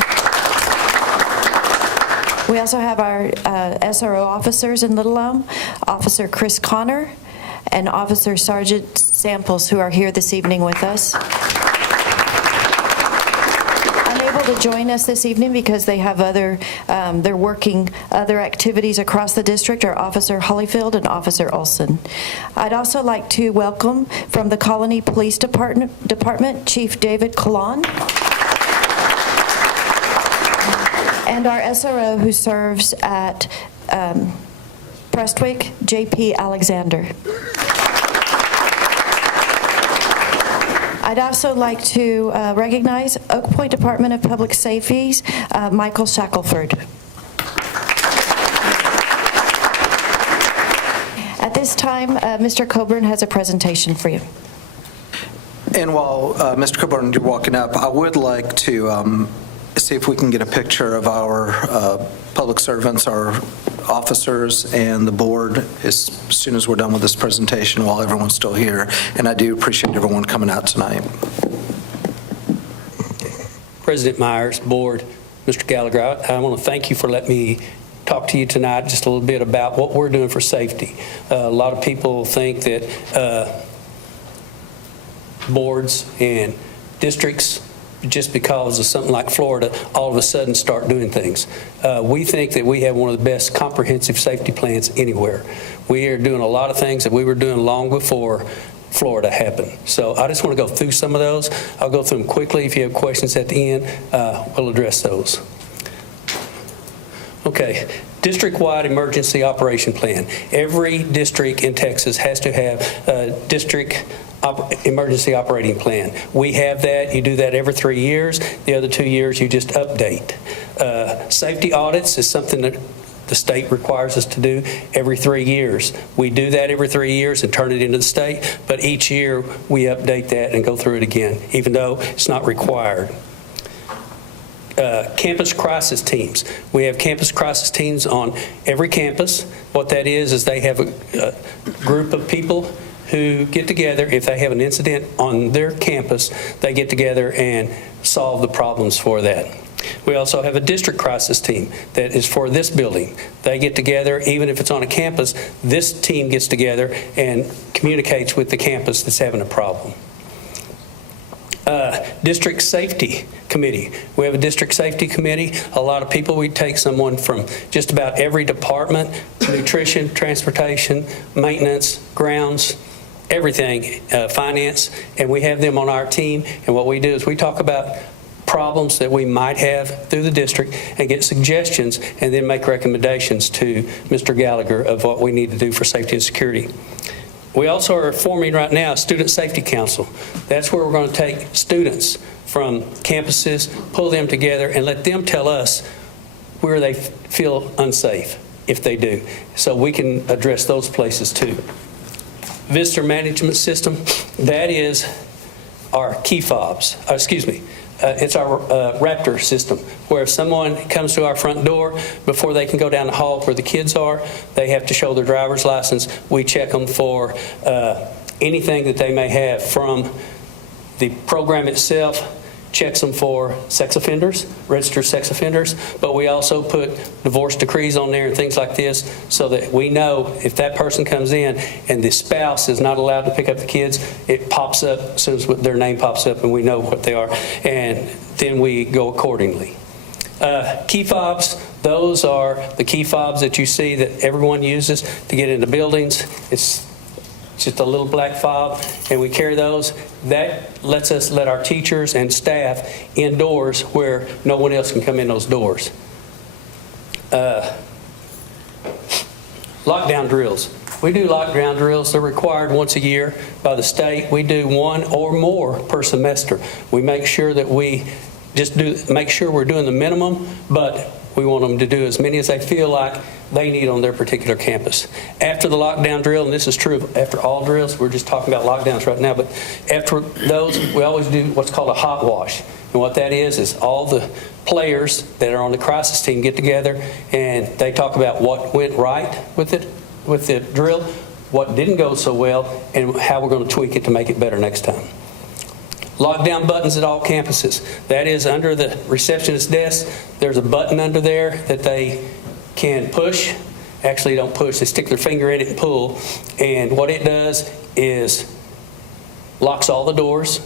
SRO officers in Little Elm, Officer Chris Connor and Officer Sergeant Samples, who are here this evening with us. Unable to join us this evening because they have they're working other activities across the district are Officer Holyfield and Officer Olson. I'd also like to welcome from the Colony Police Department, Chief David Colon, and our SRO who serves at Prestwick, J.P. Alexander. I'd also like to recognize Oak Point Department of Public Safety's Michael Shackelford. At this time, Mr. Coburn has a presentation for you. And while Mr. Coburn, you're walking up, I would like to see if we can get a picture of our public servants, our officers, and the board as soon as we're done with this presentation while everyone's still here. And I do appreciate everyone coming out tonight. President Myers, board, Mr. Gallagher, I want to thank you for letting me talk to you tonight just a little bit about what we're doing for safety. A lot of people think that boards and districts, just because of something like Florida, all of a sudden start doing things. We think that we have one of the best comprehensive safety plans anywhere. We are doing a lot of things that we were doing long before Florida happened. So I just want to go through some of those. I'll go through them quickly. If you have questions at the end, we'll address those. Okay, district-wide emergency operation plan. Every district in Texas has to have a district emergency operating plan. We have that. You do that every 3 years. The other 2 years, you just update. Safety audits is something that the state requires us to do every 3 years. We do that every 3 years and turn it into the state, but each year we update that and go through it again, even though it's not required. Campus crisis teams. We have campus crisis teams on every campus. What that is they have a group of people who get together. If they have an incident on their campus, they get together and solve the problems for that. We also have a district crisis team that is for this building. They get together, even if it's on a campus, this team gets together and communicates with the campus that's having a problem. District Safety Committee. We have a District Safety Committee. A lot of people, we take someone from just about every department, nutrition, transportation, maintenance, grounds, everything, finance, and we have them on our team. And what we do is we talk about problems that we might have through the district and get suggestions and then make recommendations to Mr. Gallagher of what we need to do for safety and security. We also are forming right now a Student Safety Council. That's where we're going to take students from campuses, pull them together, and let them tell us where they feel unsafe, if they do. So we can address those places too. Visitor Management System, that is our key fobs. It's our Raptor system, where if someone comes to our front door, before they can go down the hall where the kids are, they have to show their driver's license. We check them for anything that they may have from the program itself, checks them for sex offenders, registered sex offenders, but we also put divorce decrees on there and things like this so that we know if that person comes in and the spouse is not allowed to pick up the kids, it pops up as soon as their name pops up and we know what they are, and then we go accordingly. Key fobs, those are the key fobs that you see that everyone uses to get into buildings. It's just a little black fob, and we carry those. That lets us let our teachers and staff indoors where no one else can come in those doors. Lockdown drills. We do lockdown drills. They're required once a year by the state. We do one or more per semester. We make sure that we make sure we're doing the minimum, but we want them to do as many as they feel like they need on their particular campus. After the lockdown drill, and this is true after all drills, we're just talking about lockdowns right now, but after those, we always do what's called a hot wash. And what that is all the players that are on the crisis team get together and they talk about what went right with the drill, what didn't go so well, and how we're going to tweak it to make it better next time. Lockdown buttons at all campuses. That is under the receptionist desk. There's a button under there that they can push, actually don't push, they stick their finger in it and pull. And what it does is locks all the doors,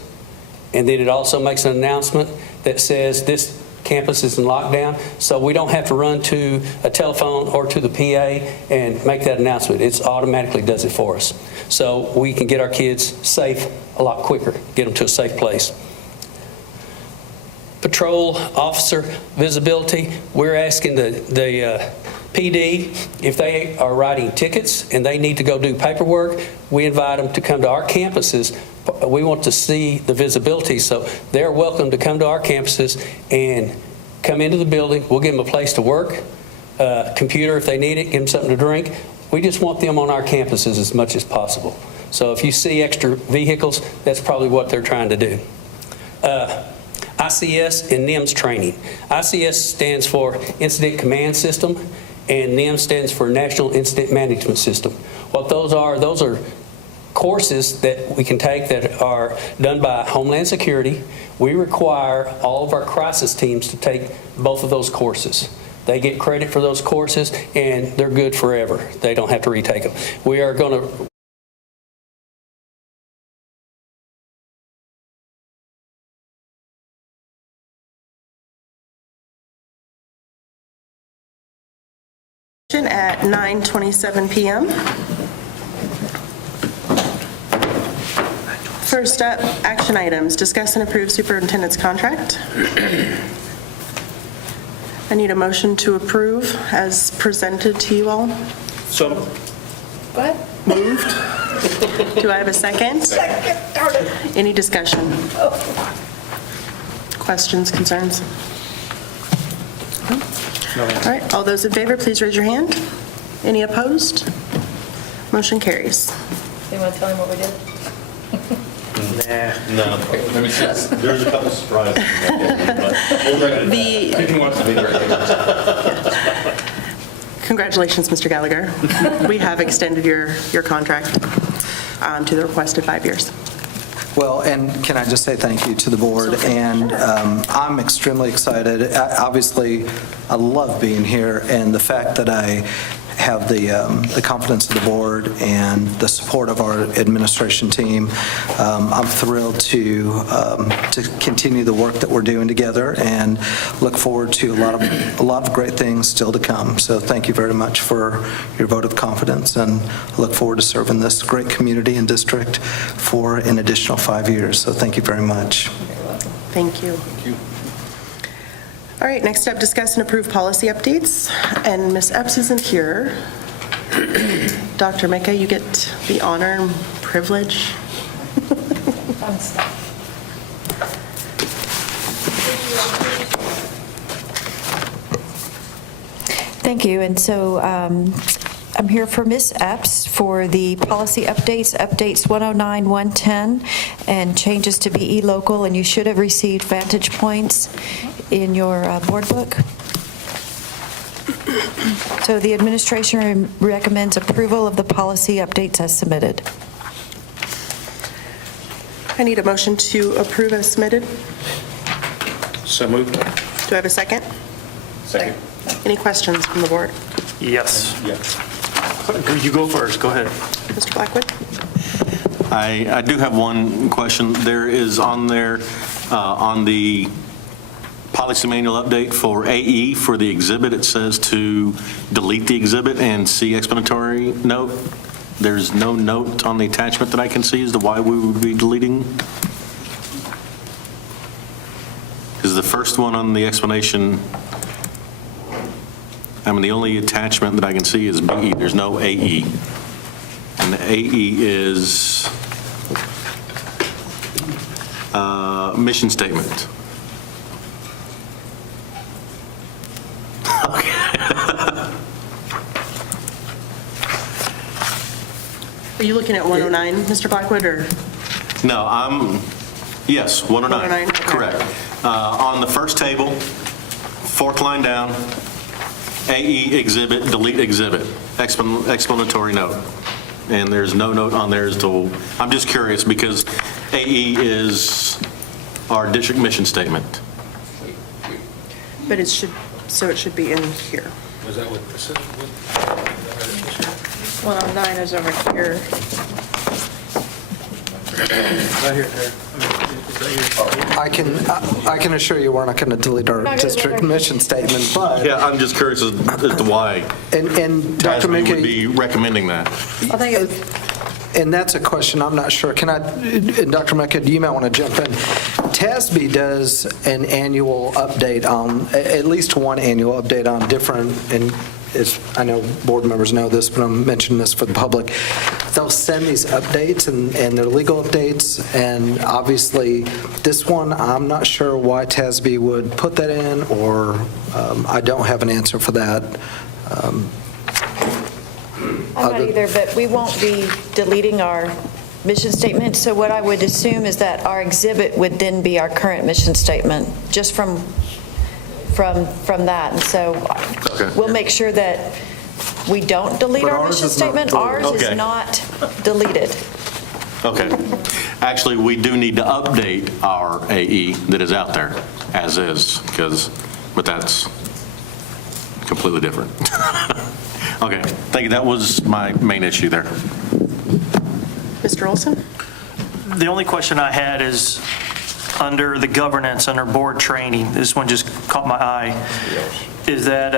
and then it also makes an announcement that says this campus is in lockdown, so we don't have to run to a telephone or to the PA and make that announcement. It automatically does it for us. So we can get our kids safe a lot quicker, get them to a safe place. Patrol officer visibility, we're asking the PD, if they are writing tickets and they need to go do paperwork, we invite them to come to our campuses. We want to see the visibility, so they're welcome to come to our campuses and come into the building. We'll give them a place to work, computer if they need it, give them something to drink. We just want them on our campuses as much as possible. So if you see extra vehicles, that's probably what they're trying to do. ICS and NIMS training. ICS stands for Incident Command System, and NIMS stands for National Incident Management System. What those are courses that we can take that are done by Homeland Security. We require all of our crisis teams to take both of those courses. They get credit for those courses, and they're good forever. They don't have to retake them. We are going to at 9:27 p.m. First up, action items. Discuss and approve superintendent's contract. I need a motion to approve as presented to you all. So. Go ahead. Moved. Do I have a second? Second. Any discussion? Questions, concerns? No. All right, all those in favor, please raise your hand. Any opposed? Motion carries. You want to tell him what we did? No. Let me see. There's a couple surprises. He wants to be there. Congratulations, Mr. Gallagher. We have extended your contract to the requested 5 years. Well, and can I just say thank you to the board, and I'm extremely excited. Obviously, I love being here, and the fact that I have the confidence of the board and the support of our administration team, I'm thrilled to continue the work that we're doing together, and look forward to a lot of great things still to come. So thank you very much for your vote of confidence, and look forward to serving this great community and district for an additional 5 years. So thank you very much. Thank you. Thank you. All right, next up, discuss and approve policy updates. And Ms. Epps isn't here. Dr. Mecca, you get the honor and privilege. Fun stuff. Thank you. And so I'm here for Ms. Epps for the policy updates 109, 110, and changes to BE local, and you should have received Vantage points in your board book. So the administration recommends approval of the policy updates as submitted. I need a motion to approve as submitted. So moved. Do I have a second? Second. Any questions from the board? Yes. Yes. You go first. Go ahead. Mr. Blackwood? I do have one question. There is on there, on the policy manual update for AE for the exhibit, it says to delete the exhibit and see explanatory note. There's no note on the attachment that I can see as to why we would be deleting. Is the first one on the explanation, I mean, the only attachment that I can see is BE. There's no AE. And the AE is mission statement. Are you looking at 109, Mr. Blackwood, or? No, yes, 109. 109, okay. Correct. On the first table, fourth line down, AE exhibit, delete exhibit, explanatory note. And there's no note on there as to, I'm just curious because AE is our district mission statement. But it should be in here. Was that what this is? 109 is over here. I can assure you we're not going to delete our district mission statement, but. Yeah, I'm just curious as to why And Dr. TASB would Mickey, be recommending that. I think it was and that's a question I'm not sure. Can I, and Dr. Mecca, you might want to jump in. TASB does an annual update on, at least one annual update on different, and I know board members know this, but I'm mentioning this for the public. They'll send these updates and they're legal updates, and obviously this one, I'm not sure why TASB would put that in, or I don't have an answer for that. I'm not either, but we won't be deleting our mission statement. So what I would assume is that our exhibit would then be our current mission statement, just from that. And so we'll make sure that we don't delete But our ours mission is not statement. deleted. Ours is Okay. not deleted. Okay. Actually, we do need to update our AE that is out there, as is, but that's completely different. Okay, thank you. That was my main issue there. Mr. Olson? The only question I had is, under the governance, under board training, this one just caught my eye, is that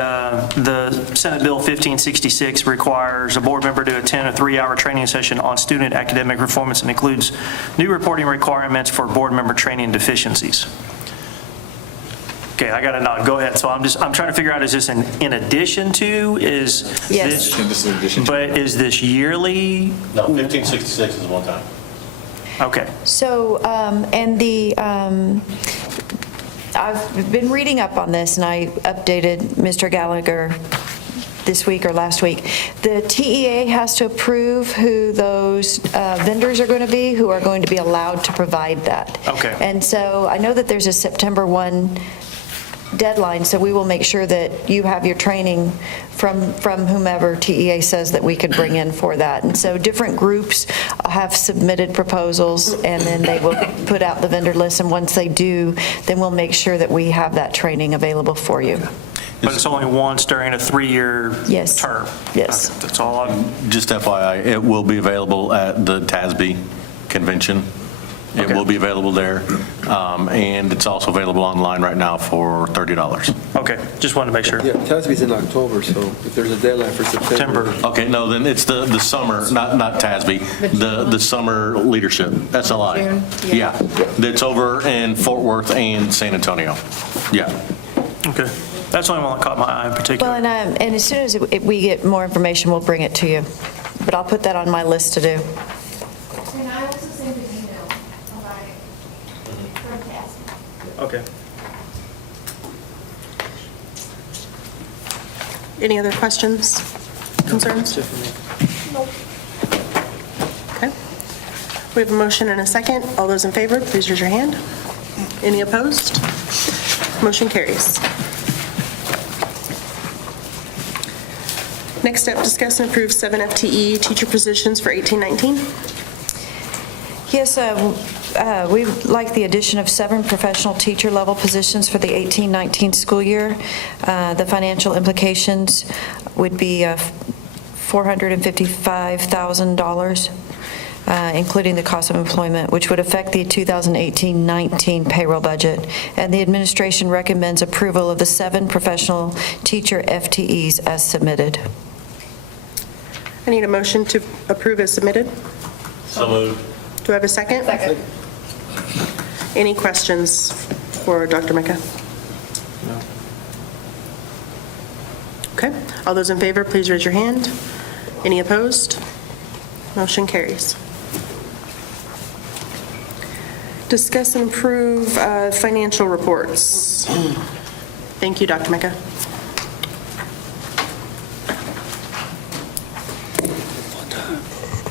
the Senate Bill 1566 requires a board member to attend a 3-hour training session on student academic performance and includes new reporting requirements for board member training deficiencies. Okay, I got a nod. Go ahead. So I'm trying to figure out, is this in addition to, Yes. this is in addition to. But is this yearly? No, 1566 is one time. Okay. So, I've been reading up on this, and I updated Mr. Gallagher this week or last week. The TEA has to approve who those vendors are going to be, who are going to be allowed to provide that. Okay. And so I know that there's a September 1 deadline, so we will make sure that you have your training from whomever TEA says that we could bring in for that. And so different groups have submitted proposals, and then they will put out the vendor list, and once they do, then we'll make sure that we have that training available for you. But it's only once during a 3-year term? Yes. Okay, that's all I'm... Just FYI, it will be available at the TASB convention. It will be available there, and it's also available online right now for $30. Okay, just wanted to make sure. Yeah, TASB's in October, so if there's a deadline for September. Okay, no, then it's the summer, not TASB, the summer leadership, SLI. June, Yeah, that's over in Fort Worth and San Antonio. Yeah. Okay. That's the only one that caught my eye in particular. Well, and as soon as we get more information, we'll bring it to you. But I'll put that on my list to do. And I also sent an email about it from TASB. Okay. Any other questions, concerns? Nope. Okay. We have a motion and a second. All those in favor, please raise your hand. Any opposed? Motion carries. Next up, discuss and approve 7 FTE teacher positions for 18-19. Yes, we like the addition of 7 professional teacher level positions for the 18-19 school year. The financial implications would be $455,000, including the cost of employment, which would affect the 2018-19 payroll budget. And the administration recommends approval of the 7 professional teacher FTEs as submitted. I need a motion to approve as submitted. So moved. Do I have a second? Second. Any questions for Dr. Mecca? No. Okay. All those in favor, please raise your hand. Any opposed? Motion carries. Discuss and approve financial reports. Thank you, Dr. Mecca.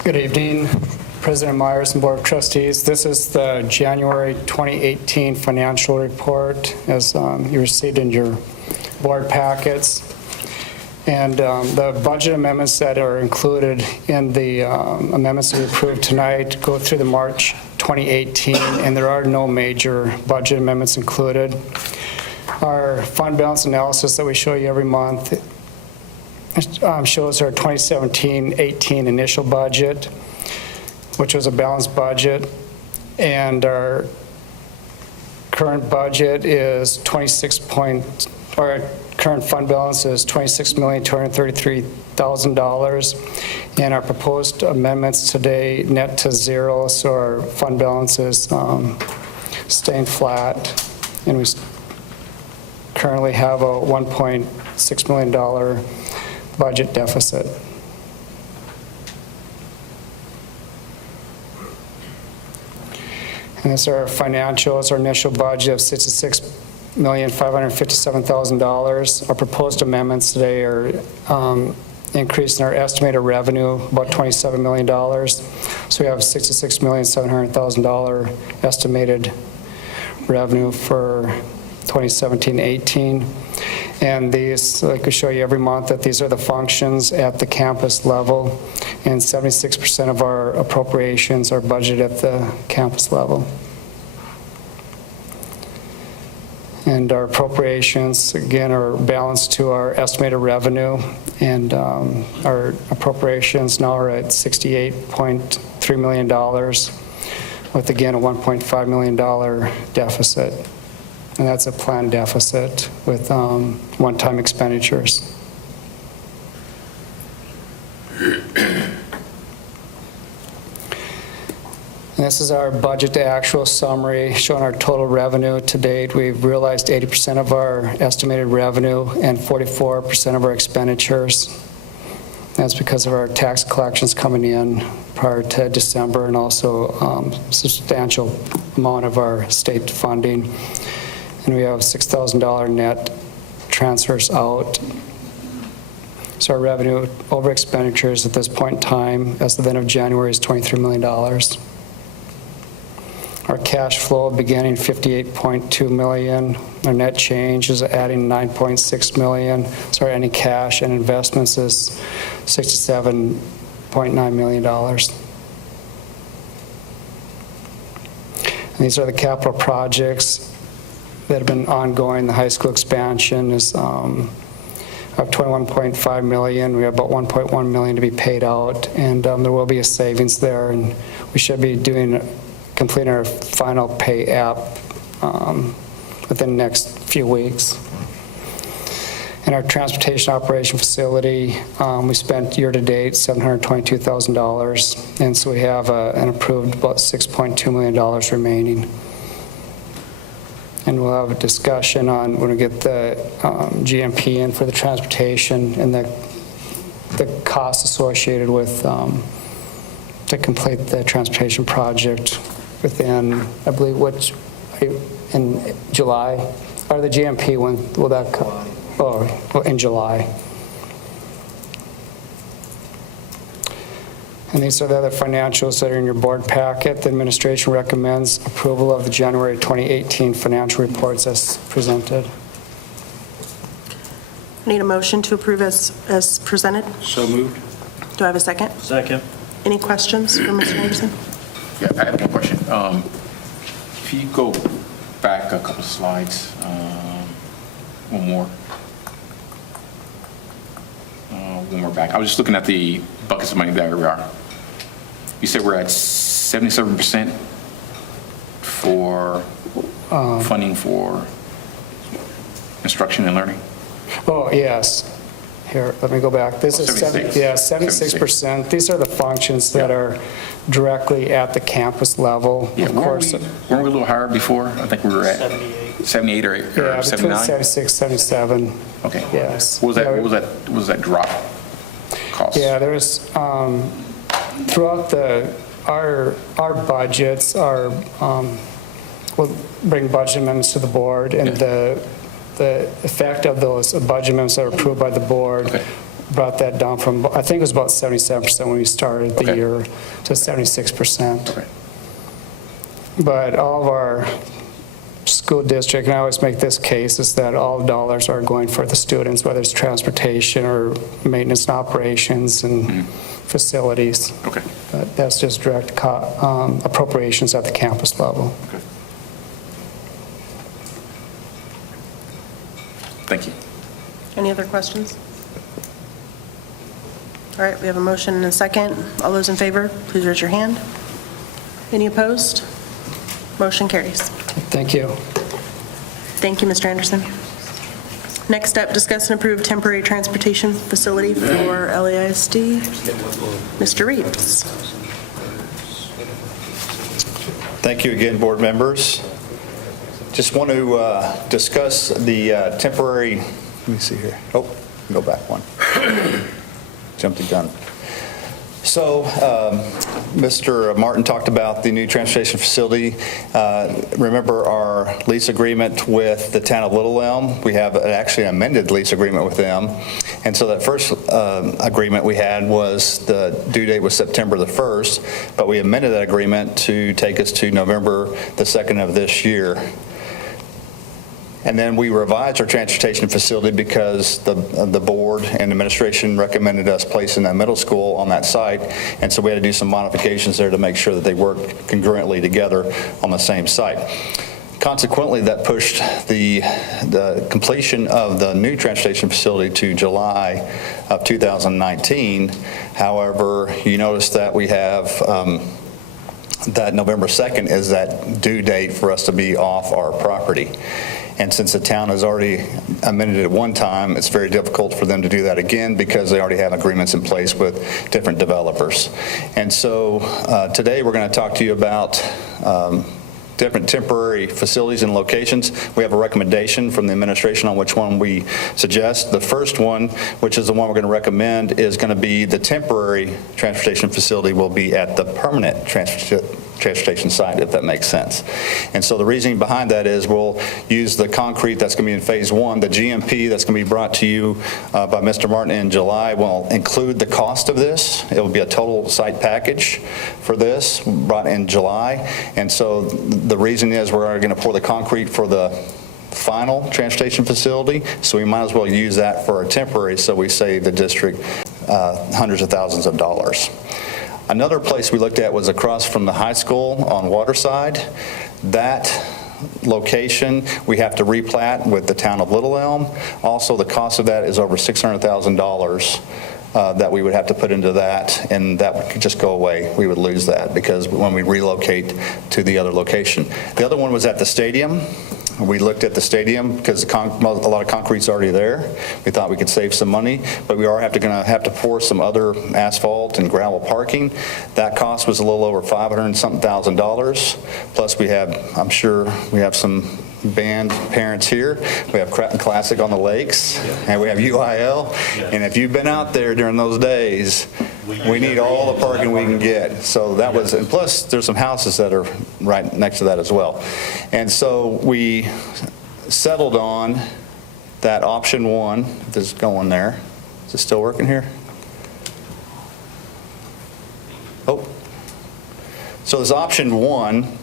Good evening, President Myers and Board of Trustees. This is the January 2018 financial report, as you received in your board packets. And the budget amendments that are included in the amendments that we approved tonight go through the March 2018, and there are no major budget amendments included. Our fund balance analysis that we show you every month shows our 2017-18 initial budget, which was a balanced budget, and our current budget is our current fund balance is $26,233,000, and our proposed amendments today net to zero, so our fund balance is staying flat, and we currently have a $1.6 million budget deficit. And this is our financials, our initial budget of $66,557,000. Our proposed amendments today are increasing our estimated revenue about $27 million. So we have $66,700,000 estimated revenue for 2017-18. And these, like we show you every month, that these are the functions at the campus level, and 76% of our appropriations are budgeted at the campus level. And our appropriations, again, are balanced to our estimated revenue, and our appropriations now are at $68.3 million, with, again, a $1.5 million deficit. And that's a planned deficit with one-time expenditures. And this is our budget to actual summary showing our total revenue to date. We've realized 80% of our estimated revenue and 44% of our expenditures. That's because of our tax collections coming in prior to December, and also substantial amount of our state funding. And we have $6,000 net transfers out. So our revenue over expenditures at this point in time, as of the end of January, is $23 million. Our cash flow beginning $58.2 million. Our net change is adding $9.6 million. So our ending cash and investments is $67.9 million. And these are the capital projects that have been ongoing. The high school expansion is of $21.5 million. We have about $1.1 million to be paid out, and there will be a savings there, and we should be completing our final pay app within the next few weeks. In our transportation operation facility, we spent year-to-date $722,000, and so we have an approved about $6.2 million remaining. And we'll have a discussion on when we get the GMP in for the transportation and the costs associated with to complete the transportation project within, I believe, in July, or the GMP, when will that come? Oh, in July. And these are the other financials that are in your board packet. The administration recommends approval of the January 2018 financial reports as presented. Need a motion to approve as presented? So moved. Do I have a second? Second. Any questions for Mr. Anderson? Yeah, I have one question. If you go back a couple of slides, one more back. I was just looking at the buckets of money that we are. You said we're at 77% for funding for instruction and learning? Oh, yes. Here, let me go back. This is 76%. These are the functions that are directly at the campus level. Yeah, of course. Weren't we a little higher before? I think we were at 78 or 79? Between 76, 77. Okay. Yes. What was that drop cost? Yeah, there was, throughout our budgets, we'll bring budget amendments to the board, and the effect of those budget amendments that were approved by the board brought that down from, I think it was about 77% when we started the year, to 76%. Okay. But all of our school district, and I always make this case, is that all dollars are going for the students, whether it's transportation or maintenance and operations and facilities. Okay. But that's just direct appropriations at the campus level. Okay. Thank you. Any other questions? All right, we have a motion and a second. All those in favor, please raise your hand. Any opposed? Motion carries. Thank you. Thank you, Mr. Anderson. Next up, discuss and approve temporary transportation facility for LAISD. Mr. Reeves. Thank you again, board members. Just want to discuss the temporary, let me see here. Oh, go back one. Jumped the gun. So, Mr. Martin talked about the new transportation facility. Remember our lease agreement with the town of Little Elm? We have actually an amended lease agreement with them. And so that first agreement we had was the due date was September the 1st, but we amended that agreement to take us to November the 2nd of this year. And then we revised our transportation facility because the board and administration recommended us placing a middle school on that site. And so we had to do some modifications there to make sure that they work congruently together on the same site. Consequently, that pushed the completion of the new transportation facility to July of 2019. However, you notice that we have that November 2nd is that due date for us to be off our property. And since the town has already amended it one time, it's very difficult for them to do that again because they already have agreements in place with different developers. And so today we're going to talk to you about different temporary facilities and locations. We have a recommendation from the administration on which one we suggest. The first one, which is the one we're going to recommend, is going to be the temporary transportation facility will be at the permanent transportation site, if that makes sense. And so the reasoning behind that is we'll use the concrete that's going to be in phase one. The GMP that's going to be brought to you by Mr. Martin in July will include the cost of this. It will be a total site package for this brought in July. And so the reason is we're going to pour the concrete for the final transportation facility, so we might as well use that for a temporary, so we save the district hundreds of thousands of dollars. Another place we looked at was across from the high school on Waterside. That location we have to replat with the town of Little Elm. Also, the cost of that is over $600,000 that we would have to put into that, and that would just go away. We would lose that because when we relocate to the other location. The other one was at the stadium. We looked at the stadium because a lot of concrete's already there. We thought we could save some money, but we are going to have to pour some other asphalt and gravel parking. That cost was a little over $500-something thousand. Plus we have, I'm sure we have some band parents here. We have Cratton Classic on the lakes, and we have UIL. And if you've been out there during those days, we need all the parking we can get. So that was, and plus there's some houses that are right next to that as well. And so we settled on that option one. If this is going there. Is it still working here? Oh. So this option one,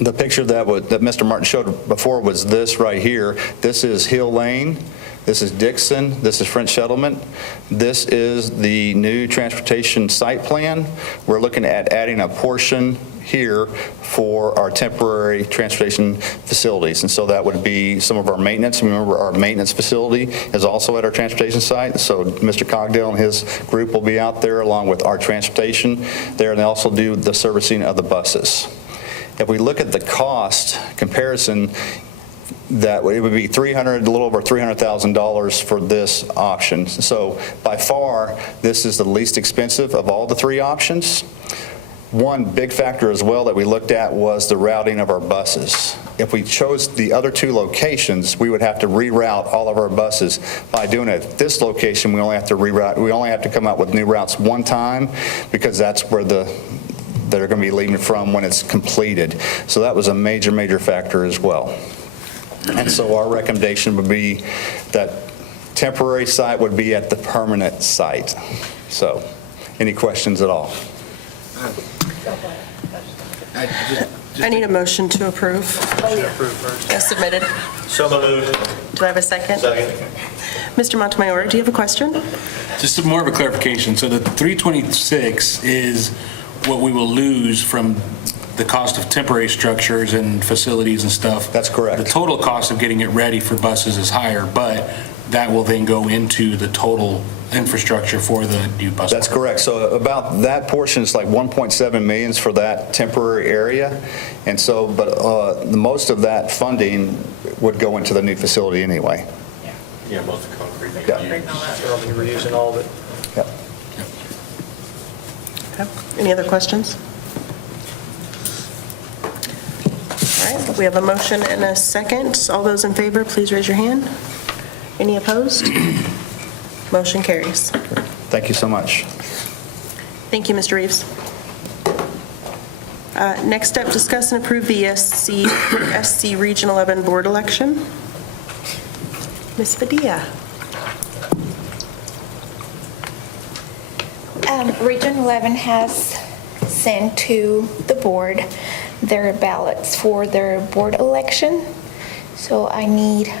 the picture that Mr. Martin showed before was this right here. This is Hill Lane. This is Dixon. This is French Settlement. This is the new transportation site plan. We're looking at adding a portion here for our temporary transportation facilities. And so that would be some of our maintenance. Remember, our maintenance facility is also at our transportation site. So Mr. Cogdell and his group will be out there along with our transportation there, and they also do the servicing of the buses. If we look at the cost comparison, that it would be a little over $300,000 for this option. So by far, this is the least expensive of all the three options. One big factor as well that we looked at was the routing of our buses. If we chose the other two locations, we would have to reroute all of our buses. By doing it at this location, we only have to reroute. We only have to come out with new routes one time because that's where they're going to be leaving from when it's completed. So that was a major, major factor as well. And so our recommendation would be that temporary site would be at the permanent site. So, any questions at all? I need a motion to approve. As submitted. So moved. Do I have a second? Second. Mr. Montemayor, do you have a question? Just more of a clarification. So the 326 is what we will lose from the cost of temporary structures and facilities and stuff. That's correct. The total cost of getting it ready for buses is higher, but that will then go into the total infrastructure for the new bus. That's correct. So about that portion is like 1.7 million for that temporary area. And so, but the most of that funding would go into the new facility anyway. Yeah, most of the concrete. Yeah. We're reusing all of it. Yep. Okay. Any other questions? All right, we have a motion and a second. All those in favor, please raise your hand. Any opposed? Motion carries. Thank you so much. Thank you, Mr. Reeves. Next up, discuss and approve the SC Region 11 Board election. Ms. Padilla. Region 11 has sent to the board their ballots for their board election. So I need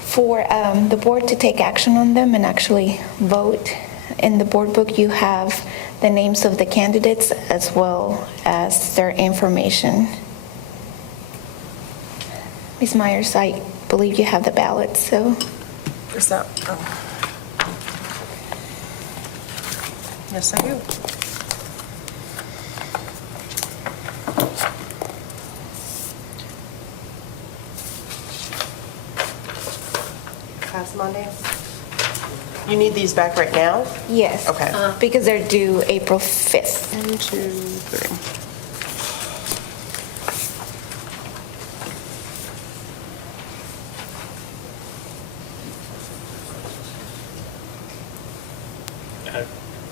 for the board to take action on them and actually vote. In the board book, you have the names of the candidates as well as their information. Ms. Myers, I believe you have the ballots, so. Is that? Oh. Yes, I do. Pass them on down. You need these back right now? Yes. Okay. Because they're due April 5th. 1, 2, 3.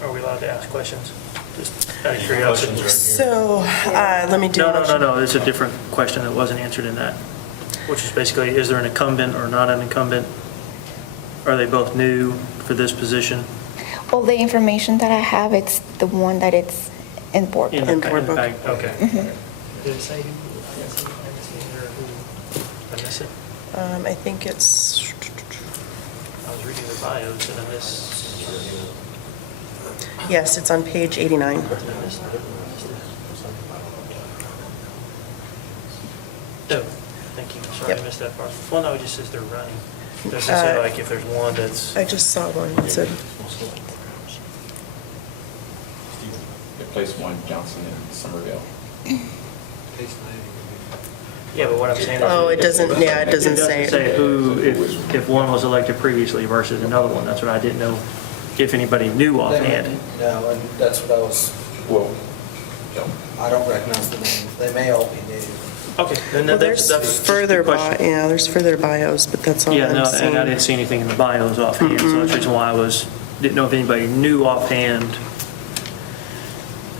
Are we allowed to ask questions? Just out of curiosity. So, let me do. No. It's a different question that wasn't answered in that, which is basically, is there an incumbent or not an incumbent? Are they both new for this position? All the information that I have, it's the one that it's in board book. In the bag, okay. Mhm. Did it say who? I missed it. I think it's, I was reading the bios and I missed. yes, it's on page 89. Oh, thank you. Sorry, Yep. I missed that part. Well, no, it just says they're running. Doesn't say like if there's one that's. I just saw one. It said, Place one Johnson in Somerville. Yeah, but what I'm saying is. Oh, it doesn't- yeah, it doesn't say it. say who, if one was elected previously versus another one. That's what I didn't know, if anybody knew offhand. No, and that's what I was, Well, I don't recognize the name. They may all be new. Okay, then well, that's there's the further, question. yeah, there's further bios, but that's all Yeah, I'm no, seeing. and I didn't see anything in the bios offhand, so that's the reason why didn't know if anybody knew offhand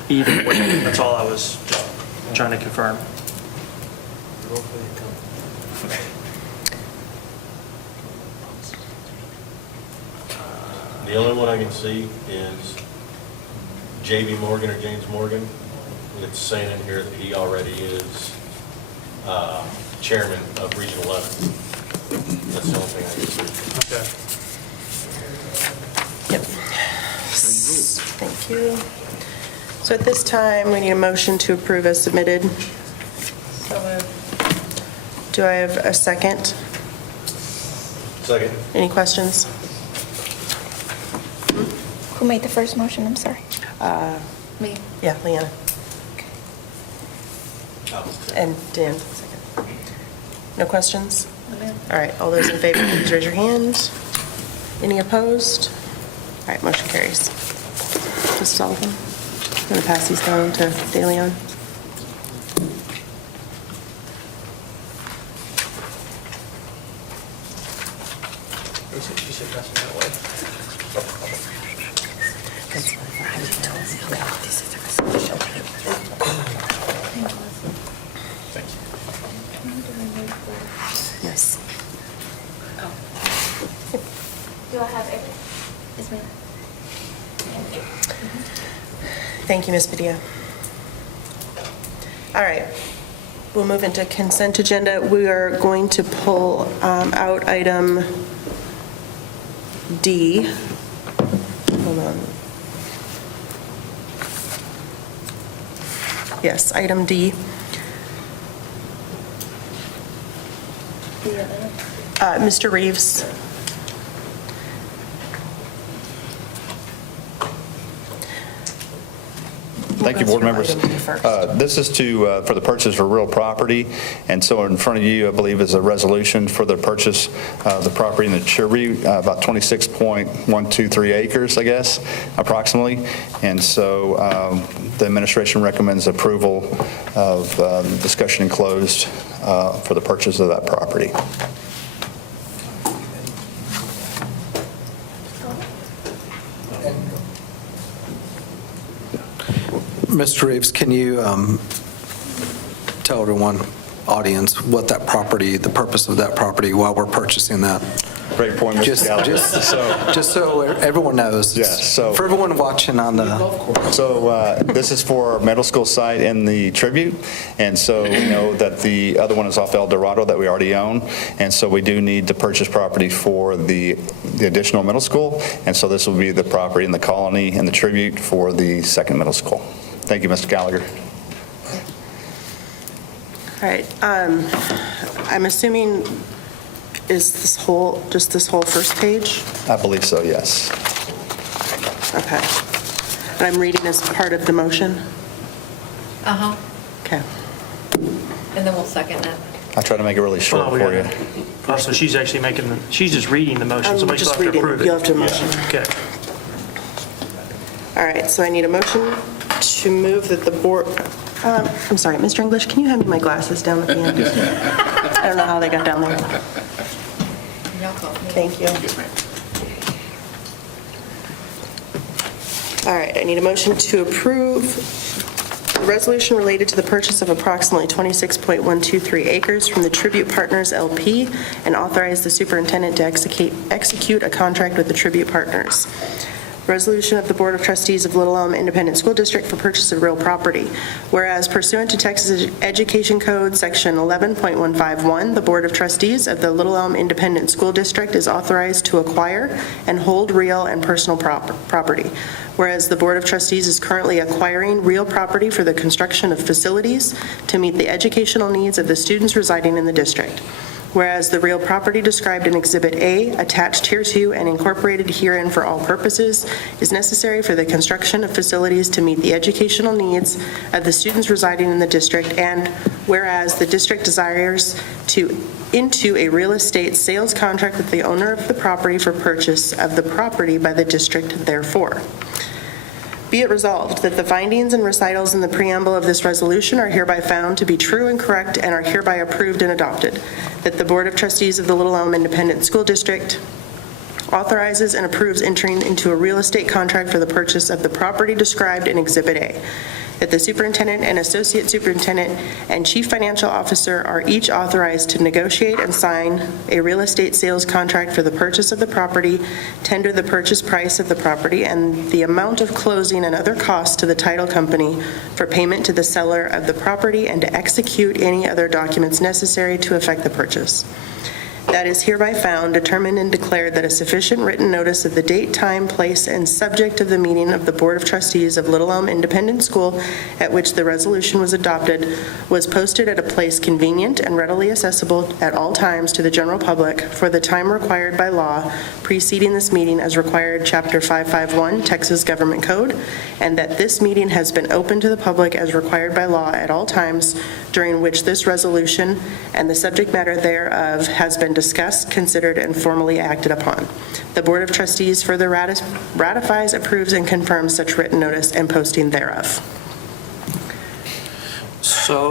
either way. That's all I was just trying to confirm. The only one I can see is J.B. Morgan or James Morgan. It's saying in here that he already is chairman of Region 11. That's the only thing I can see. Okay. Yep. Thank you. So at this time, we need a motion to approve as submitted. Do I have a second? Second. Any questions? Who made the first motion? I'm sorry. Me. Yeah, Leanna. And Dan, second. No questions? All right, all those in favor, please raise your hand. Any opposed? All right, motion carries. Mrs. Sullivan, I'm going to pass these down to De Leon. You said pass it that way. Yes. Do I have everything? Yes, ma'am. Thank you, Ms. Padilla. All right, we'll move into consent agenda. We are going to pull out item D. Hold on. Yes, item D. Mr. Reeves Thank you, board members. This is for the purchase of real property, and so in front of you, I believe, is a resolution for the purchase of the property in the Cherry, about 26.123 acres, I guess, approximately. And so the administration recommends approval of discussion enclosed for the purchase of that property. Mr. Reeves, can you tell everyone, audience, what that property, the purpose of that property while we're purchasing that? Great point, Mr. Gallagher. Just so everyone knows. Yeah, so for everyone watching on the. So this is for our middle school site in the Tribute, and so we know that the other one is off El Dorado that we already own, and so we do need to purchase property for the additional middle school, and so this will be the property in the Colony and the Tribute for the second middle school. Thank you, Mr. Gallagher. All right. I'm assuming, is this whole first page? I believe so, yes. Okay. And I'm reading as part of the motion? Uh-huh. Okay. And then we'll second it. I try to make it really short for you. Oh, so she's actually she's just reading the motion. I'm Somebody just still have to reading. approve it. You'll have to motion. Okay. All right, so I need a motion to move that the board, I'm sorry, Mr. English, can you hand me my glasses down at the end? I don't know how they got down there. Thank you. All right, I need a motion to approve the resolution related to the purchase of approximately 26.123 acres from the Tribute Partners LP and authorize the superintendent to execute a contract with the Tribute Partners. Resolution of the Board of Trustees of Little Elm Independent School District for purchase of real property. Whereas pursuant to Texas Education Code, Section 11.151, the Board of Trustees of the Little Elm Independent School District is authorized to acquire and hold real and personal property. Whereas the Board of Trustees is currently acquiring real property for the construction of facilities to meet the educational needs of the students residing in the district. Whereas the real property described in Exhibit A, attached hereto and incorporated herein for all purposes, is necessary for the construction of facilities to meet the educational needs of the students residing in the district, and whereas the district desires to into a real estate sales contract with the owner of the property for purchase of the property by the district, therefore. Be it resolved that the findings and recitals in the preamble of this resolution are hereby found to be true and correct and are hereby approved and adopted. That the Board of Trustees of the Little Elm Independent School District authorizes and approves entering into a real estate contract for the purchase of the property described in Exhibit A. That the superintendent and associate superintendent and chief financial officer are each authorized to negotiate and sign a real estate sales contract for the purchase of the property, tender the purchase price of the property, and the amount of closing and other costs to the title company for payment to the seller of the property, and to execute any other documents necessary to effect the purchase. That is hereby found, determined, and declared that a sufficient written notice of the date, time, place, and subject of the meeting of the Board of Trustees of Little Elm Independent School at which the resolution was adopted was posted at a place convenient and readily accessible at all times to the general public for the time required by law preceding this meeting as required Chapter 551 Texas Government Code, and that this meeting has been open to the public as required by law at all times during which this resolution and the subject matter thereof has been discussed, considered, and formally acted upon. The Board of Trustees further ratifies, approves, and confirms such written notice and posting thereof. So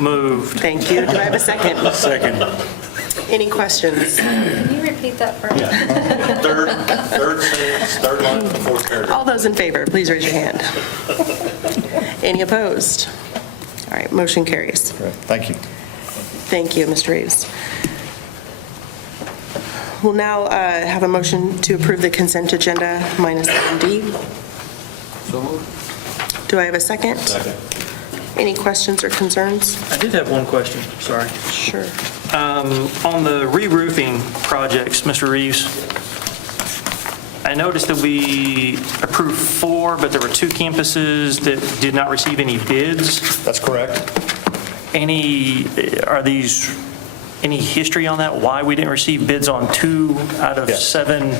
moved. Thank you. Do I have a second? Second. Any questions? Can you repeat that for me? Third sentence, third line, fourth paragraph. All those in favor, please raise your hand. Any opposed? All right, motion carries. Thank you. Thank you, Mr. Reeves. We'll now have a motion to approve the consent agenda minus item D. So moved. Do I have a second? Second. Any questions or concerns? I did have one question, sorry. Sure. On the re-roofing projects, Mr. Reeves, I noticed that we approved 4, but there were 2 campuses that did not receive any bids. That's correct. Any history on that? Why we didn't receive bids on 2 out of 7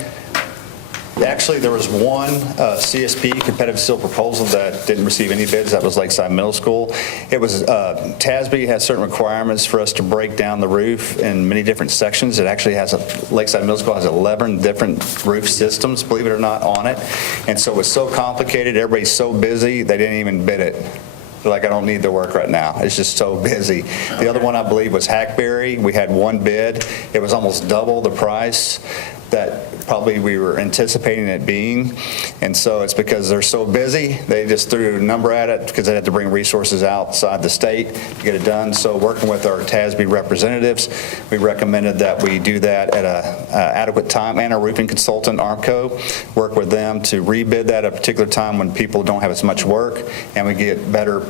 Actually, there was one CSP, competitive seal proposal, that didn't receive any bids. That was Lakeside Middle School. It was, TASB has certain requirements for us to break down the roof in many different sections. It actually has, Lakeside Middle School has 11 different roof systems, believe it or not, on it. And so it was so complicated, everybody's so busy, they didn't even bid it. They're like, I don't need the work right now. It's just so busy. The other one, I believe, was Hackberry. We had one bid. It was almost double the price that probably we were anticipating it being. And so it's because they're so busy, they just threw a number at it because they had to bring resources outside the state to get it done. So working with our TASB representatives, we recommended that we do that at a adequate time, and our roofing consultant, Armco, work with them to rebid that at a particular time when people don't have as much work, and we get better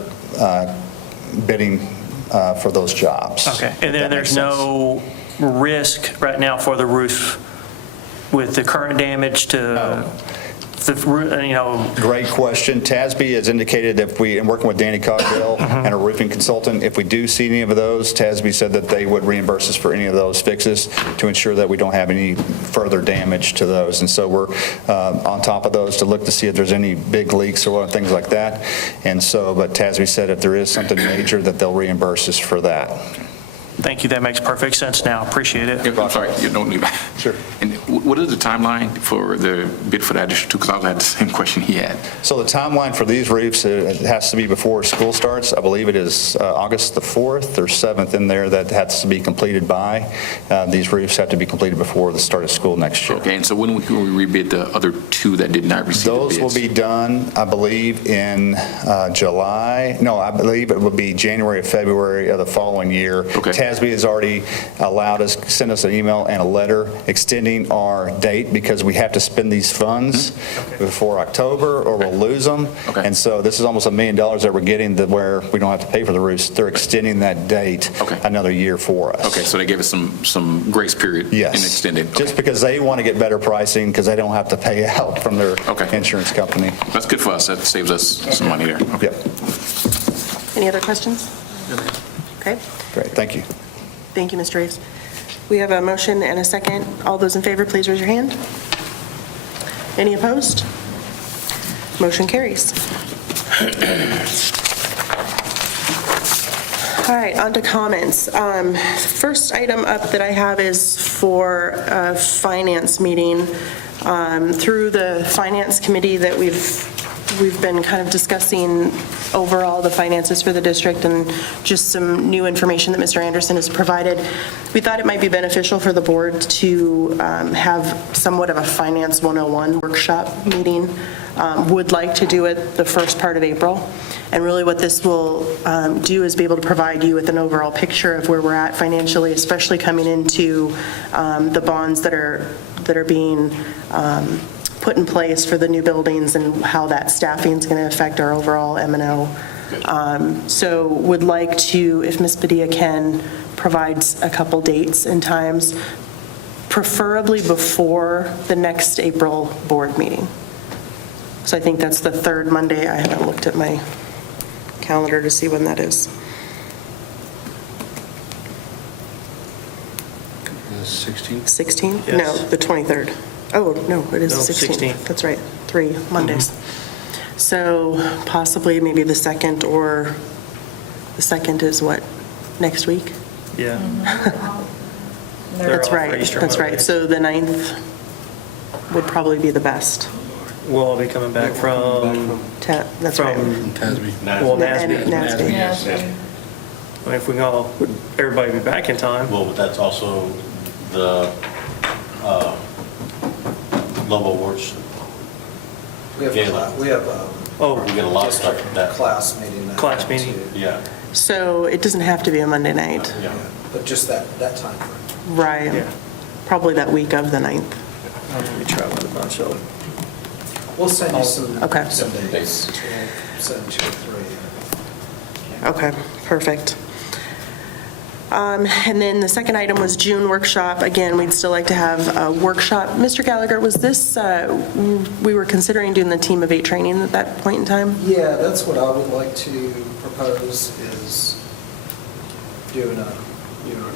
bidding for those jobs. Okay, and then there's no risk right now for the roof with the current damage to the, Great question. TASB has indicated if we, and working with Danny Cogdell and a roofing consultant, if we do see any of those, TASB said that they would reimburse us for any of those fixes to ensure that we don't have any further damage to those. And so we're on top of those to look to see if there's any big leaks or things like that. And so, but TASB said if there is something major, that they'll reimburse us for that. Thank you, that makes perfect sense now, appreciate it. I'm sorry, you don't need that. Sure. And what is the timeline for the bid for that issue too? Because I had the same question he had. So the timeline for these roofs, it has to be before school starts. I believe it is August the 4th or 7th in there that has to be completed by. These roofs have to be completed before the start of school next year. Okay, and so when we rebid the other two that did not receive the bids? Those will be done, I believe, in July. No, I believe it will be January or February of the following year. Okay. TASB has already allowed us, sent us an email and a letter extending our date because we have to spend these funds before October or we'll lose them. And so this is almost $1 million that we're getting that where we don't have to pay for the roofs. They're extending that date another year for us. Okay, so they gave us some grace period. Yes. And extended. Just because they want to get better pricing because they don't have to pay out from their insurance company. That's good for us. That saves us some money there. Yep. Any other questions? Okay. Great, thank you. Thank you, Mr. Reeves. We have a motion and a second. All those in favor, please raise your hand. Any opposed? Motion carries. All right, on to comments. First item up that I have is for a finance meeting. Through the finance committee that we've been kind of discussing overall the finances for the district and just some new information that Mr. Anderson has provided. We thought it might be beneficial for the board to have somewhat of a Finance 101 workshop meeting. Would like to do it the first part of April. And really what this will do is be able to provide you with an overall picture of where we're at financially, especially coming into the bonds that are being put in place for the new buildings and how that staffing is going to affect our overall M&O. So would like to, if Ms. Padilla can, provide a couple dates and times, preferably before the next April board meeting. So I think that's the third Monday. I haven't looked at my calendar to see when that is. The 16th? 16th? Yes. No, the 23rd. Oh, no, it is No, the 16th. 16th. That's right, 3 Mondays. So possibly maybe the 2nd, or the 2nd is what, next week? Yeah. That's right, that's right. So the 9th would probably be the best. We'll all be coming back from... That's right. Tasby. Well, NASB. NASB. I mean, if we can all, everybody be back in time. Well, but that's also the Lobo Awards. We have We get a lot of stuff from that. class meeting. Class meeting. Yeah. So it doesn't have to be a Monday night. Yeah. But just that time frame. Right. Yeah. Probably that week of the 9th. I'm going to be traveling a bunch, so... We'll send you some Okay. dates. We'll send 2 or 3. Okay, perfect. And then the second item was June workshop. Again, we'd still like to have a workshop. Mr. Gallagher, was this, we were considering doing the team of 8 training at that point in time? Yeah, that's what I would like to propose, is doing a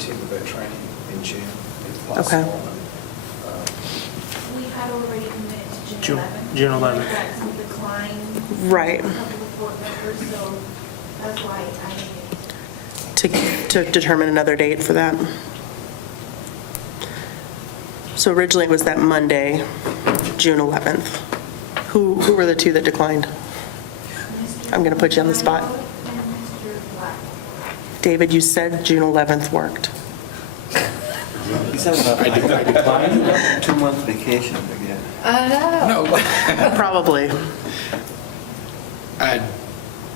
team of 8 training in June, if possible. We had already committed to June June 11th. 11th. June 11th. We got some decline. Right. A couple of board members, so that's why I To determine another date for that. So originally it was that Monday, June 11th. Who were the two that declined? I'm going to put you on the spot. David, you said June 11th worked. I declined 2-month vacation again. No. Probably. I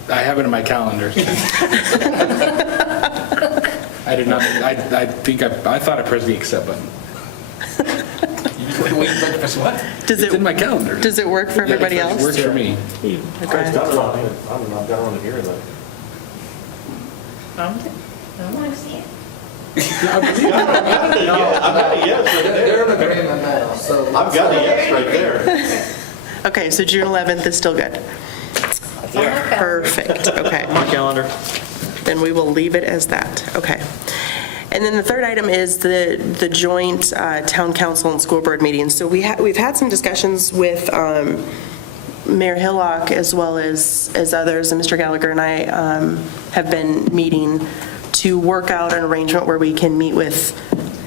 have it in my calendar. I did not, I thought I pressed the accept button. Wait, press what? Does It's in my calendar. Does it work for everybody else? It works for me. Okay. I don't know, I've got it on here though. I want to see it. I've got a yes right there. They're in agreement now, so. I've got a yes right there. Okay, so June 11th is still good. Perfect, okay. My calendar. Then we will leave it as that, okay. And then the third item is the joint town council and school board meetings. So we've had some discussions with Mayor Hillock as well as others, and Mr. Gallagher and I have been meeting to work out an arrangement where we can meet with,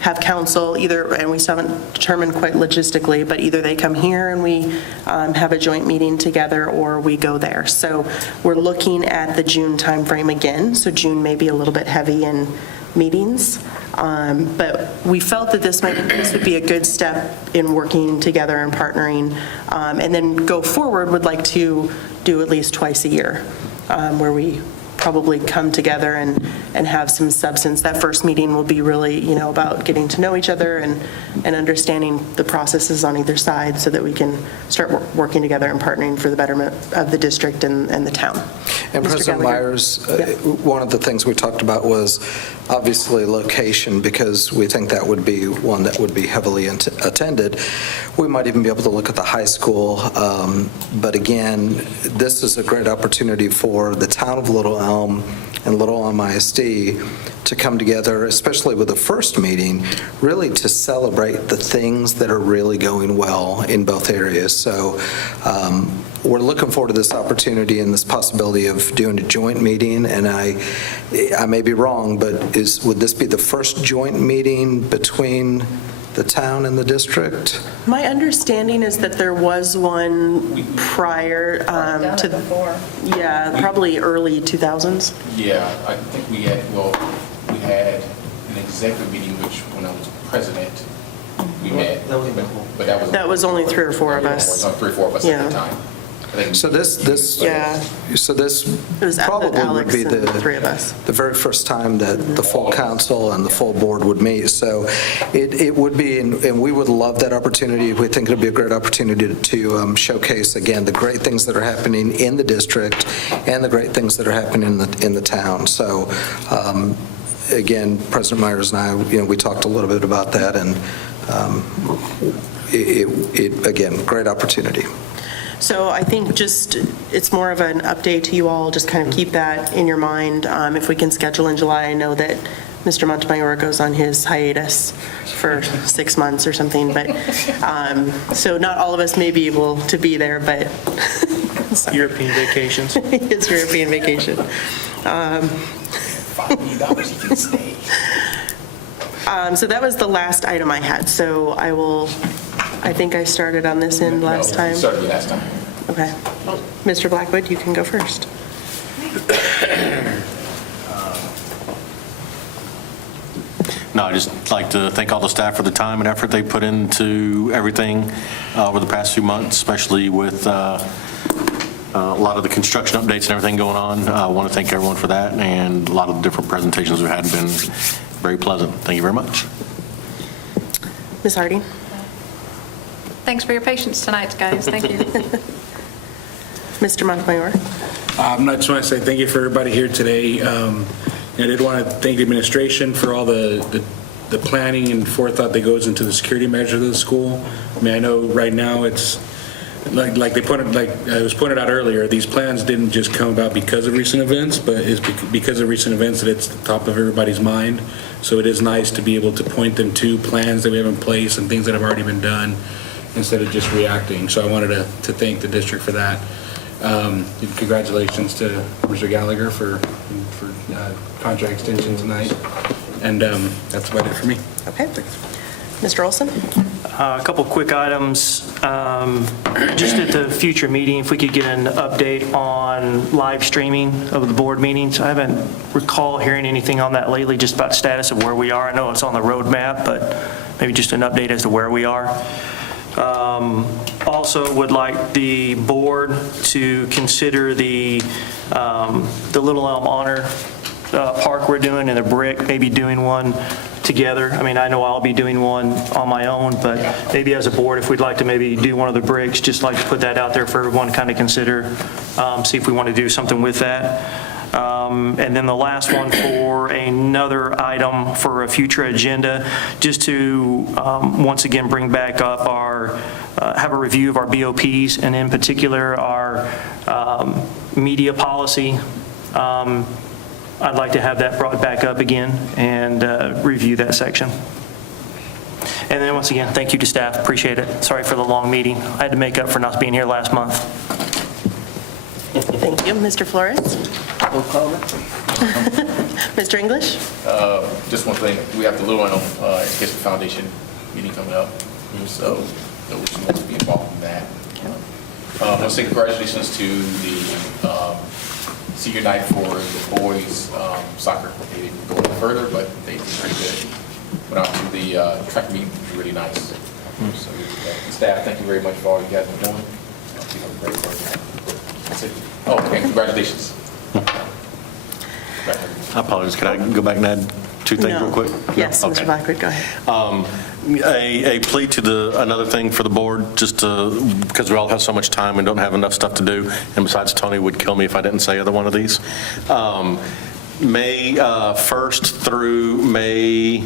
have council either, and we still haven't determined quite logistically, but either they come here and we have a joint meeting together or we go there. So we're looking at the June timeframe again. So June may be a little bit heavy in meetings, but we felt that this would be a good step in working together and partnering, and then go forward would like to do at least twice a year, where we probably come together and have some substance. That first meeting will be really, about getting to know each other and understanding the processes on either side so that we can start working together and partnering for the betterment of the district and the town. And Mr. President Gallagher? Myers, one of the things we talked about was obviously location, because we think that would be one that would be heavily attended. We might even be able to look at the high school, but again, this is a great opportunity for the town of Little Elm and Little Elm ISD to come together, especially with the first meeting, really to celebrate the things that are really going well in both areas. So we're looking forward to this opportunity and this possibility of doing a joint meeting, and I may be wrong, but would this be the first joint meeting between the town and the district? My understanding is that there was one prior to before. Yeah, probably early 2000s. Yeah, I think we had an executive meeting, which when I was president, we met, but That was only 3 or 4 of us. Only 3 or 4 of us at the time. So this It was probably would Alex be and the 3 of us. the very first time that the full council and the full board would meet. So it would be, and we would love that opportunity. We think it would be a great opportunity to showcase, again, the great things that are happening in the district and the great things that are happening in the town. So again, President Myers and I, we talked a little bit about that, and again, great opportunity. So I think it's more of an update to you all, just kind of keep that in your mind. If we can schedule in July, I know that Mr. Montemayor goes on his hiatus for 6 months or something, but, so not all of us may be able to be there, but. European vacations. It's European vacation. $5 you can stay. So that was the last item I had, so I think I started on this end last time. Started last time. Okay. Mr. Blackwood, you can go first. No, I'd just like to thank all the staff for the time and effort they put into everything over the past few months, especially with a lot of the construction updates and everything going on. I want to thank everyone for that, and a lot of the different presentations we had have been very pleasant. Thank you very much. Ms. Hardy? Thanks for your patience tonight, guys. Thank you. Mr. Montemayor? I just want to say thank you for everybody here today. I did want to thank the administration for all the planning and forethought that goes into the security measures of the school. I mean, I know right now it's like it was pointed out earlier, these plans didn't just come about because of recent events, but it's because of recent events that it's the top of everybody's mind. So it is nice to be able to point them to plans that we have in place and things that have already been done, instead of just reacting. So I wanted to thank the district for that. Congratulations to Mr. Gallagher for contract extension tonight. And that's about it for me. Okay. Mr. Olson? A couple quick items. Just at the future meeting, if we could get an update on live streaming of the board meetings. I haven't recall hearing anything on that lately, just about status of where we are. I know it's on the roadmap, but maybe just an update as to where we are. Also would like the board to consider the Little Elm Honor Park we're doing and the brick, maybe doing one together. I mean, I know I'll be doing one on my own, but maybe as a board, if we'd like to maybe do one of the bricks, just like to put that out there for everyone to kind of consider, see if we want to do something with that. And then the last one for another item for a future agenda, just to once again bring back up our, have a review of our BOPs, and in particular our media policy. I'd like to have that brought back up again and review that section. And then once again, thank you to staff, appreciate it. Sorry for the long meeting. I had to make up for not being here last month. Thank you. Mr. Flores? No comment. Mr. English? Just one thing, we have the Little Elm Education Foundation meeting coming up, so we should want to be involved in that. I want to say congratulations to the senior night for the boys soccer. They didn't go any further, but they did pretty good. Went out to the track meet, was really nice. So staff, thank you very much for all you guys are doing. Keep up the great work. That's it. Oh, and congratulations. I apologize. Can I go back and add two things real quick? Yes, No? Mr. Okay. Blackwood, go ahead. A plea to another thing for the board, just because we all have so much time and don't have enough stuff to do, and besides Tony would kill me if I didn't say either one of these. May 1st through May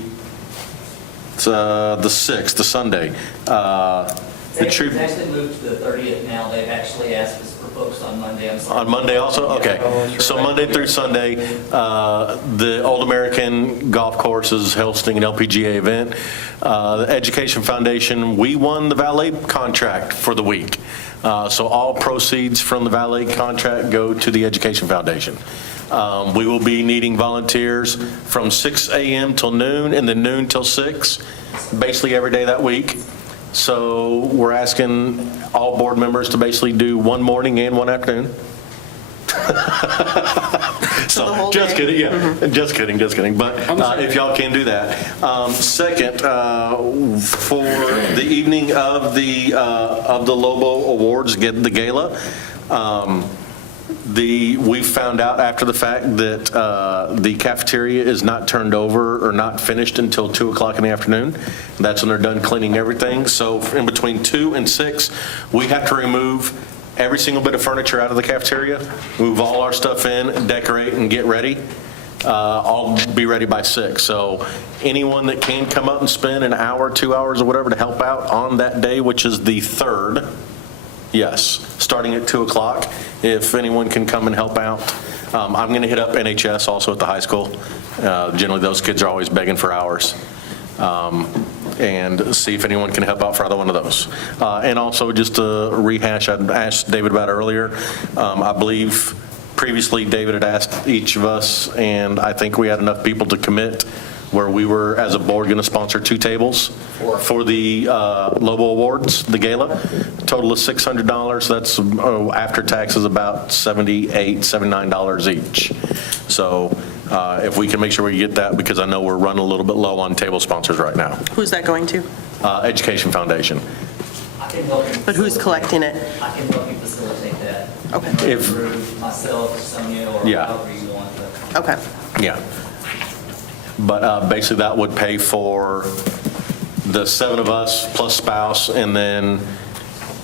the 6th, the Sunday. They've actually moved to the 30th now. They've actually asked us for folks on Monday. I'm sorry. On Monday also? Okay. So Monday through Sunday, the Old American Golf Course is hosting an LPGA event. The Education Foundation, we won the valet contract for the week. So all proceeds from the valet contract go to the Education Foundation. We will be needing volunteers from 6 a.m. till noon and then noon till 6, basically every day that week. So we're asking all board members to basically do one morning and one afternoon. So just kidding, yeah, just kidding. But if y'all can do that. Second, for the evening of the Lobo Awards, the gala, we found out after the fact that the cafeteria is not turned over or not finished until 2 o'clock in the afternoon. That's when they're done cleaning everything. So in between 2 and 6, we have to remove every single bit of furniture out of the cafeteria, move all our stuff in, decorate, and get ready. I'll be ready by 6. So anyone that can come up and spend an hour, 2 hours, or whatever to help out on that day, which is the 3rd, yes, starting at 2 o'clock, if anyone can come and help out. I'm going to hit up NHS also at the high school. Generally, those kids are always begging for hours. And see if anyone can help out for either one of those. And also, just to rehash, I'd asked David about earlier. I believe previously David had asked each of us, and I think we had enough people to commit where we were, as a board, going to sponsor 2 tables for the Lobo Awards, the gala. Total of $600. That's after taxes about $78, $79 each. So if we can make sure we get that, because I know we're running a little bit low on table sponsors right now. Who's that going to? Education Foundation. I can help you. But who's collecting it? I can help you facilitate that. Okay. If myself, Sonia, or however you want. Okay. Yeah. But basically that would pay for the 7 of us plus spouse, and then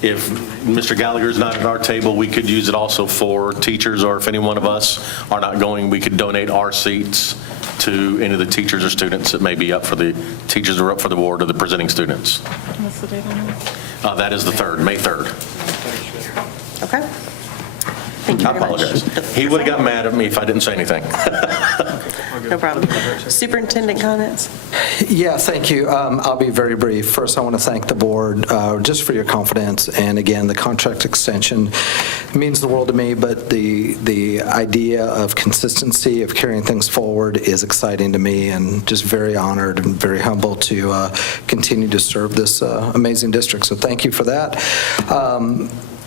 if Mr. Gallagher's not at our table, we could use it also for teachers, or if any one of us are not going, we could donate our seats to any of the teachers or students that may be up for the teachers or up for the award, or the presenting students. What's the date on that? That is the 3rd, May 3rd. Okay. Thank you I very much. apologize. He would have got mad at me if I didn't say anything. No problem. Superintendent comments? Yeah, thank you. I'll be very brief. First, I want to thank the board just for your confidence. And again, the contract extension means the world to me, but the idea of consistency, of carrying things forward is exciting to me, and just very honored and very humble to continue to serve this amazing district. So thank you for that.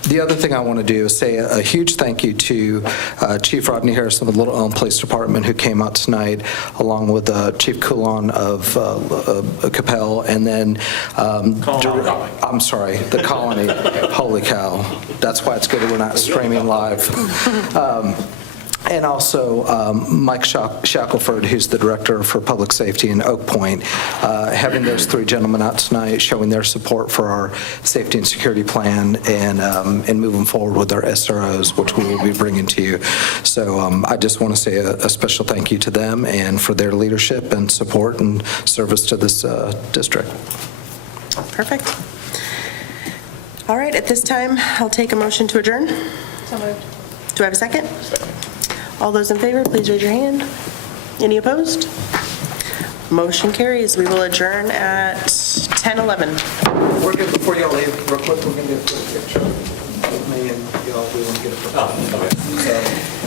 The other thing I want to do is say a huge thank you to Chief Rodney Harrison of the Little Elm Police Department, who came out tonight, along with Chief Coulon of Capel, and then I'm sorry, the Colony. Holy cow! That's why it's good that we're not streaming live. And also Mike Shackelford, who's the Director for Public Safety in Oak Point, having those three gentlemen out tonight, showing their support for our safety and security plan and moving forward with our SROs, which we will be bringing to you. So I just want to say a special thank you to them and for their leadership and support and service to this district. Perfect. All right, at this time, I'll take a motion to adjourn. So moved. Do I have a second? All those in favor, please raise your hand. Any opposed? Motion carries. We will adjourn at 10:11. We're good. Before y'all leave, real quick, we're going to do a quick picture with me and y'all. We want to get a picture.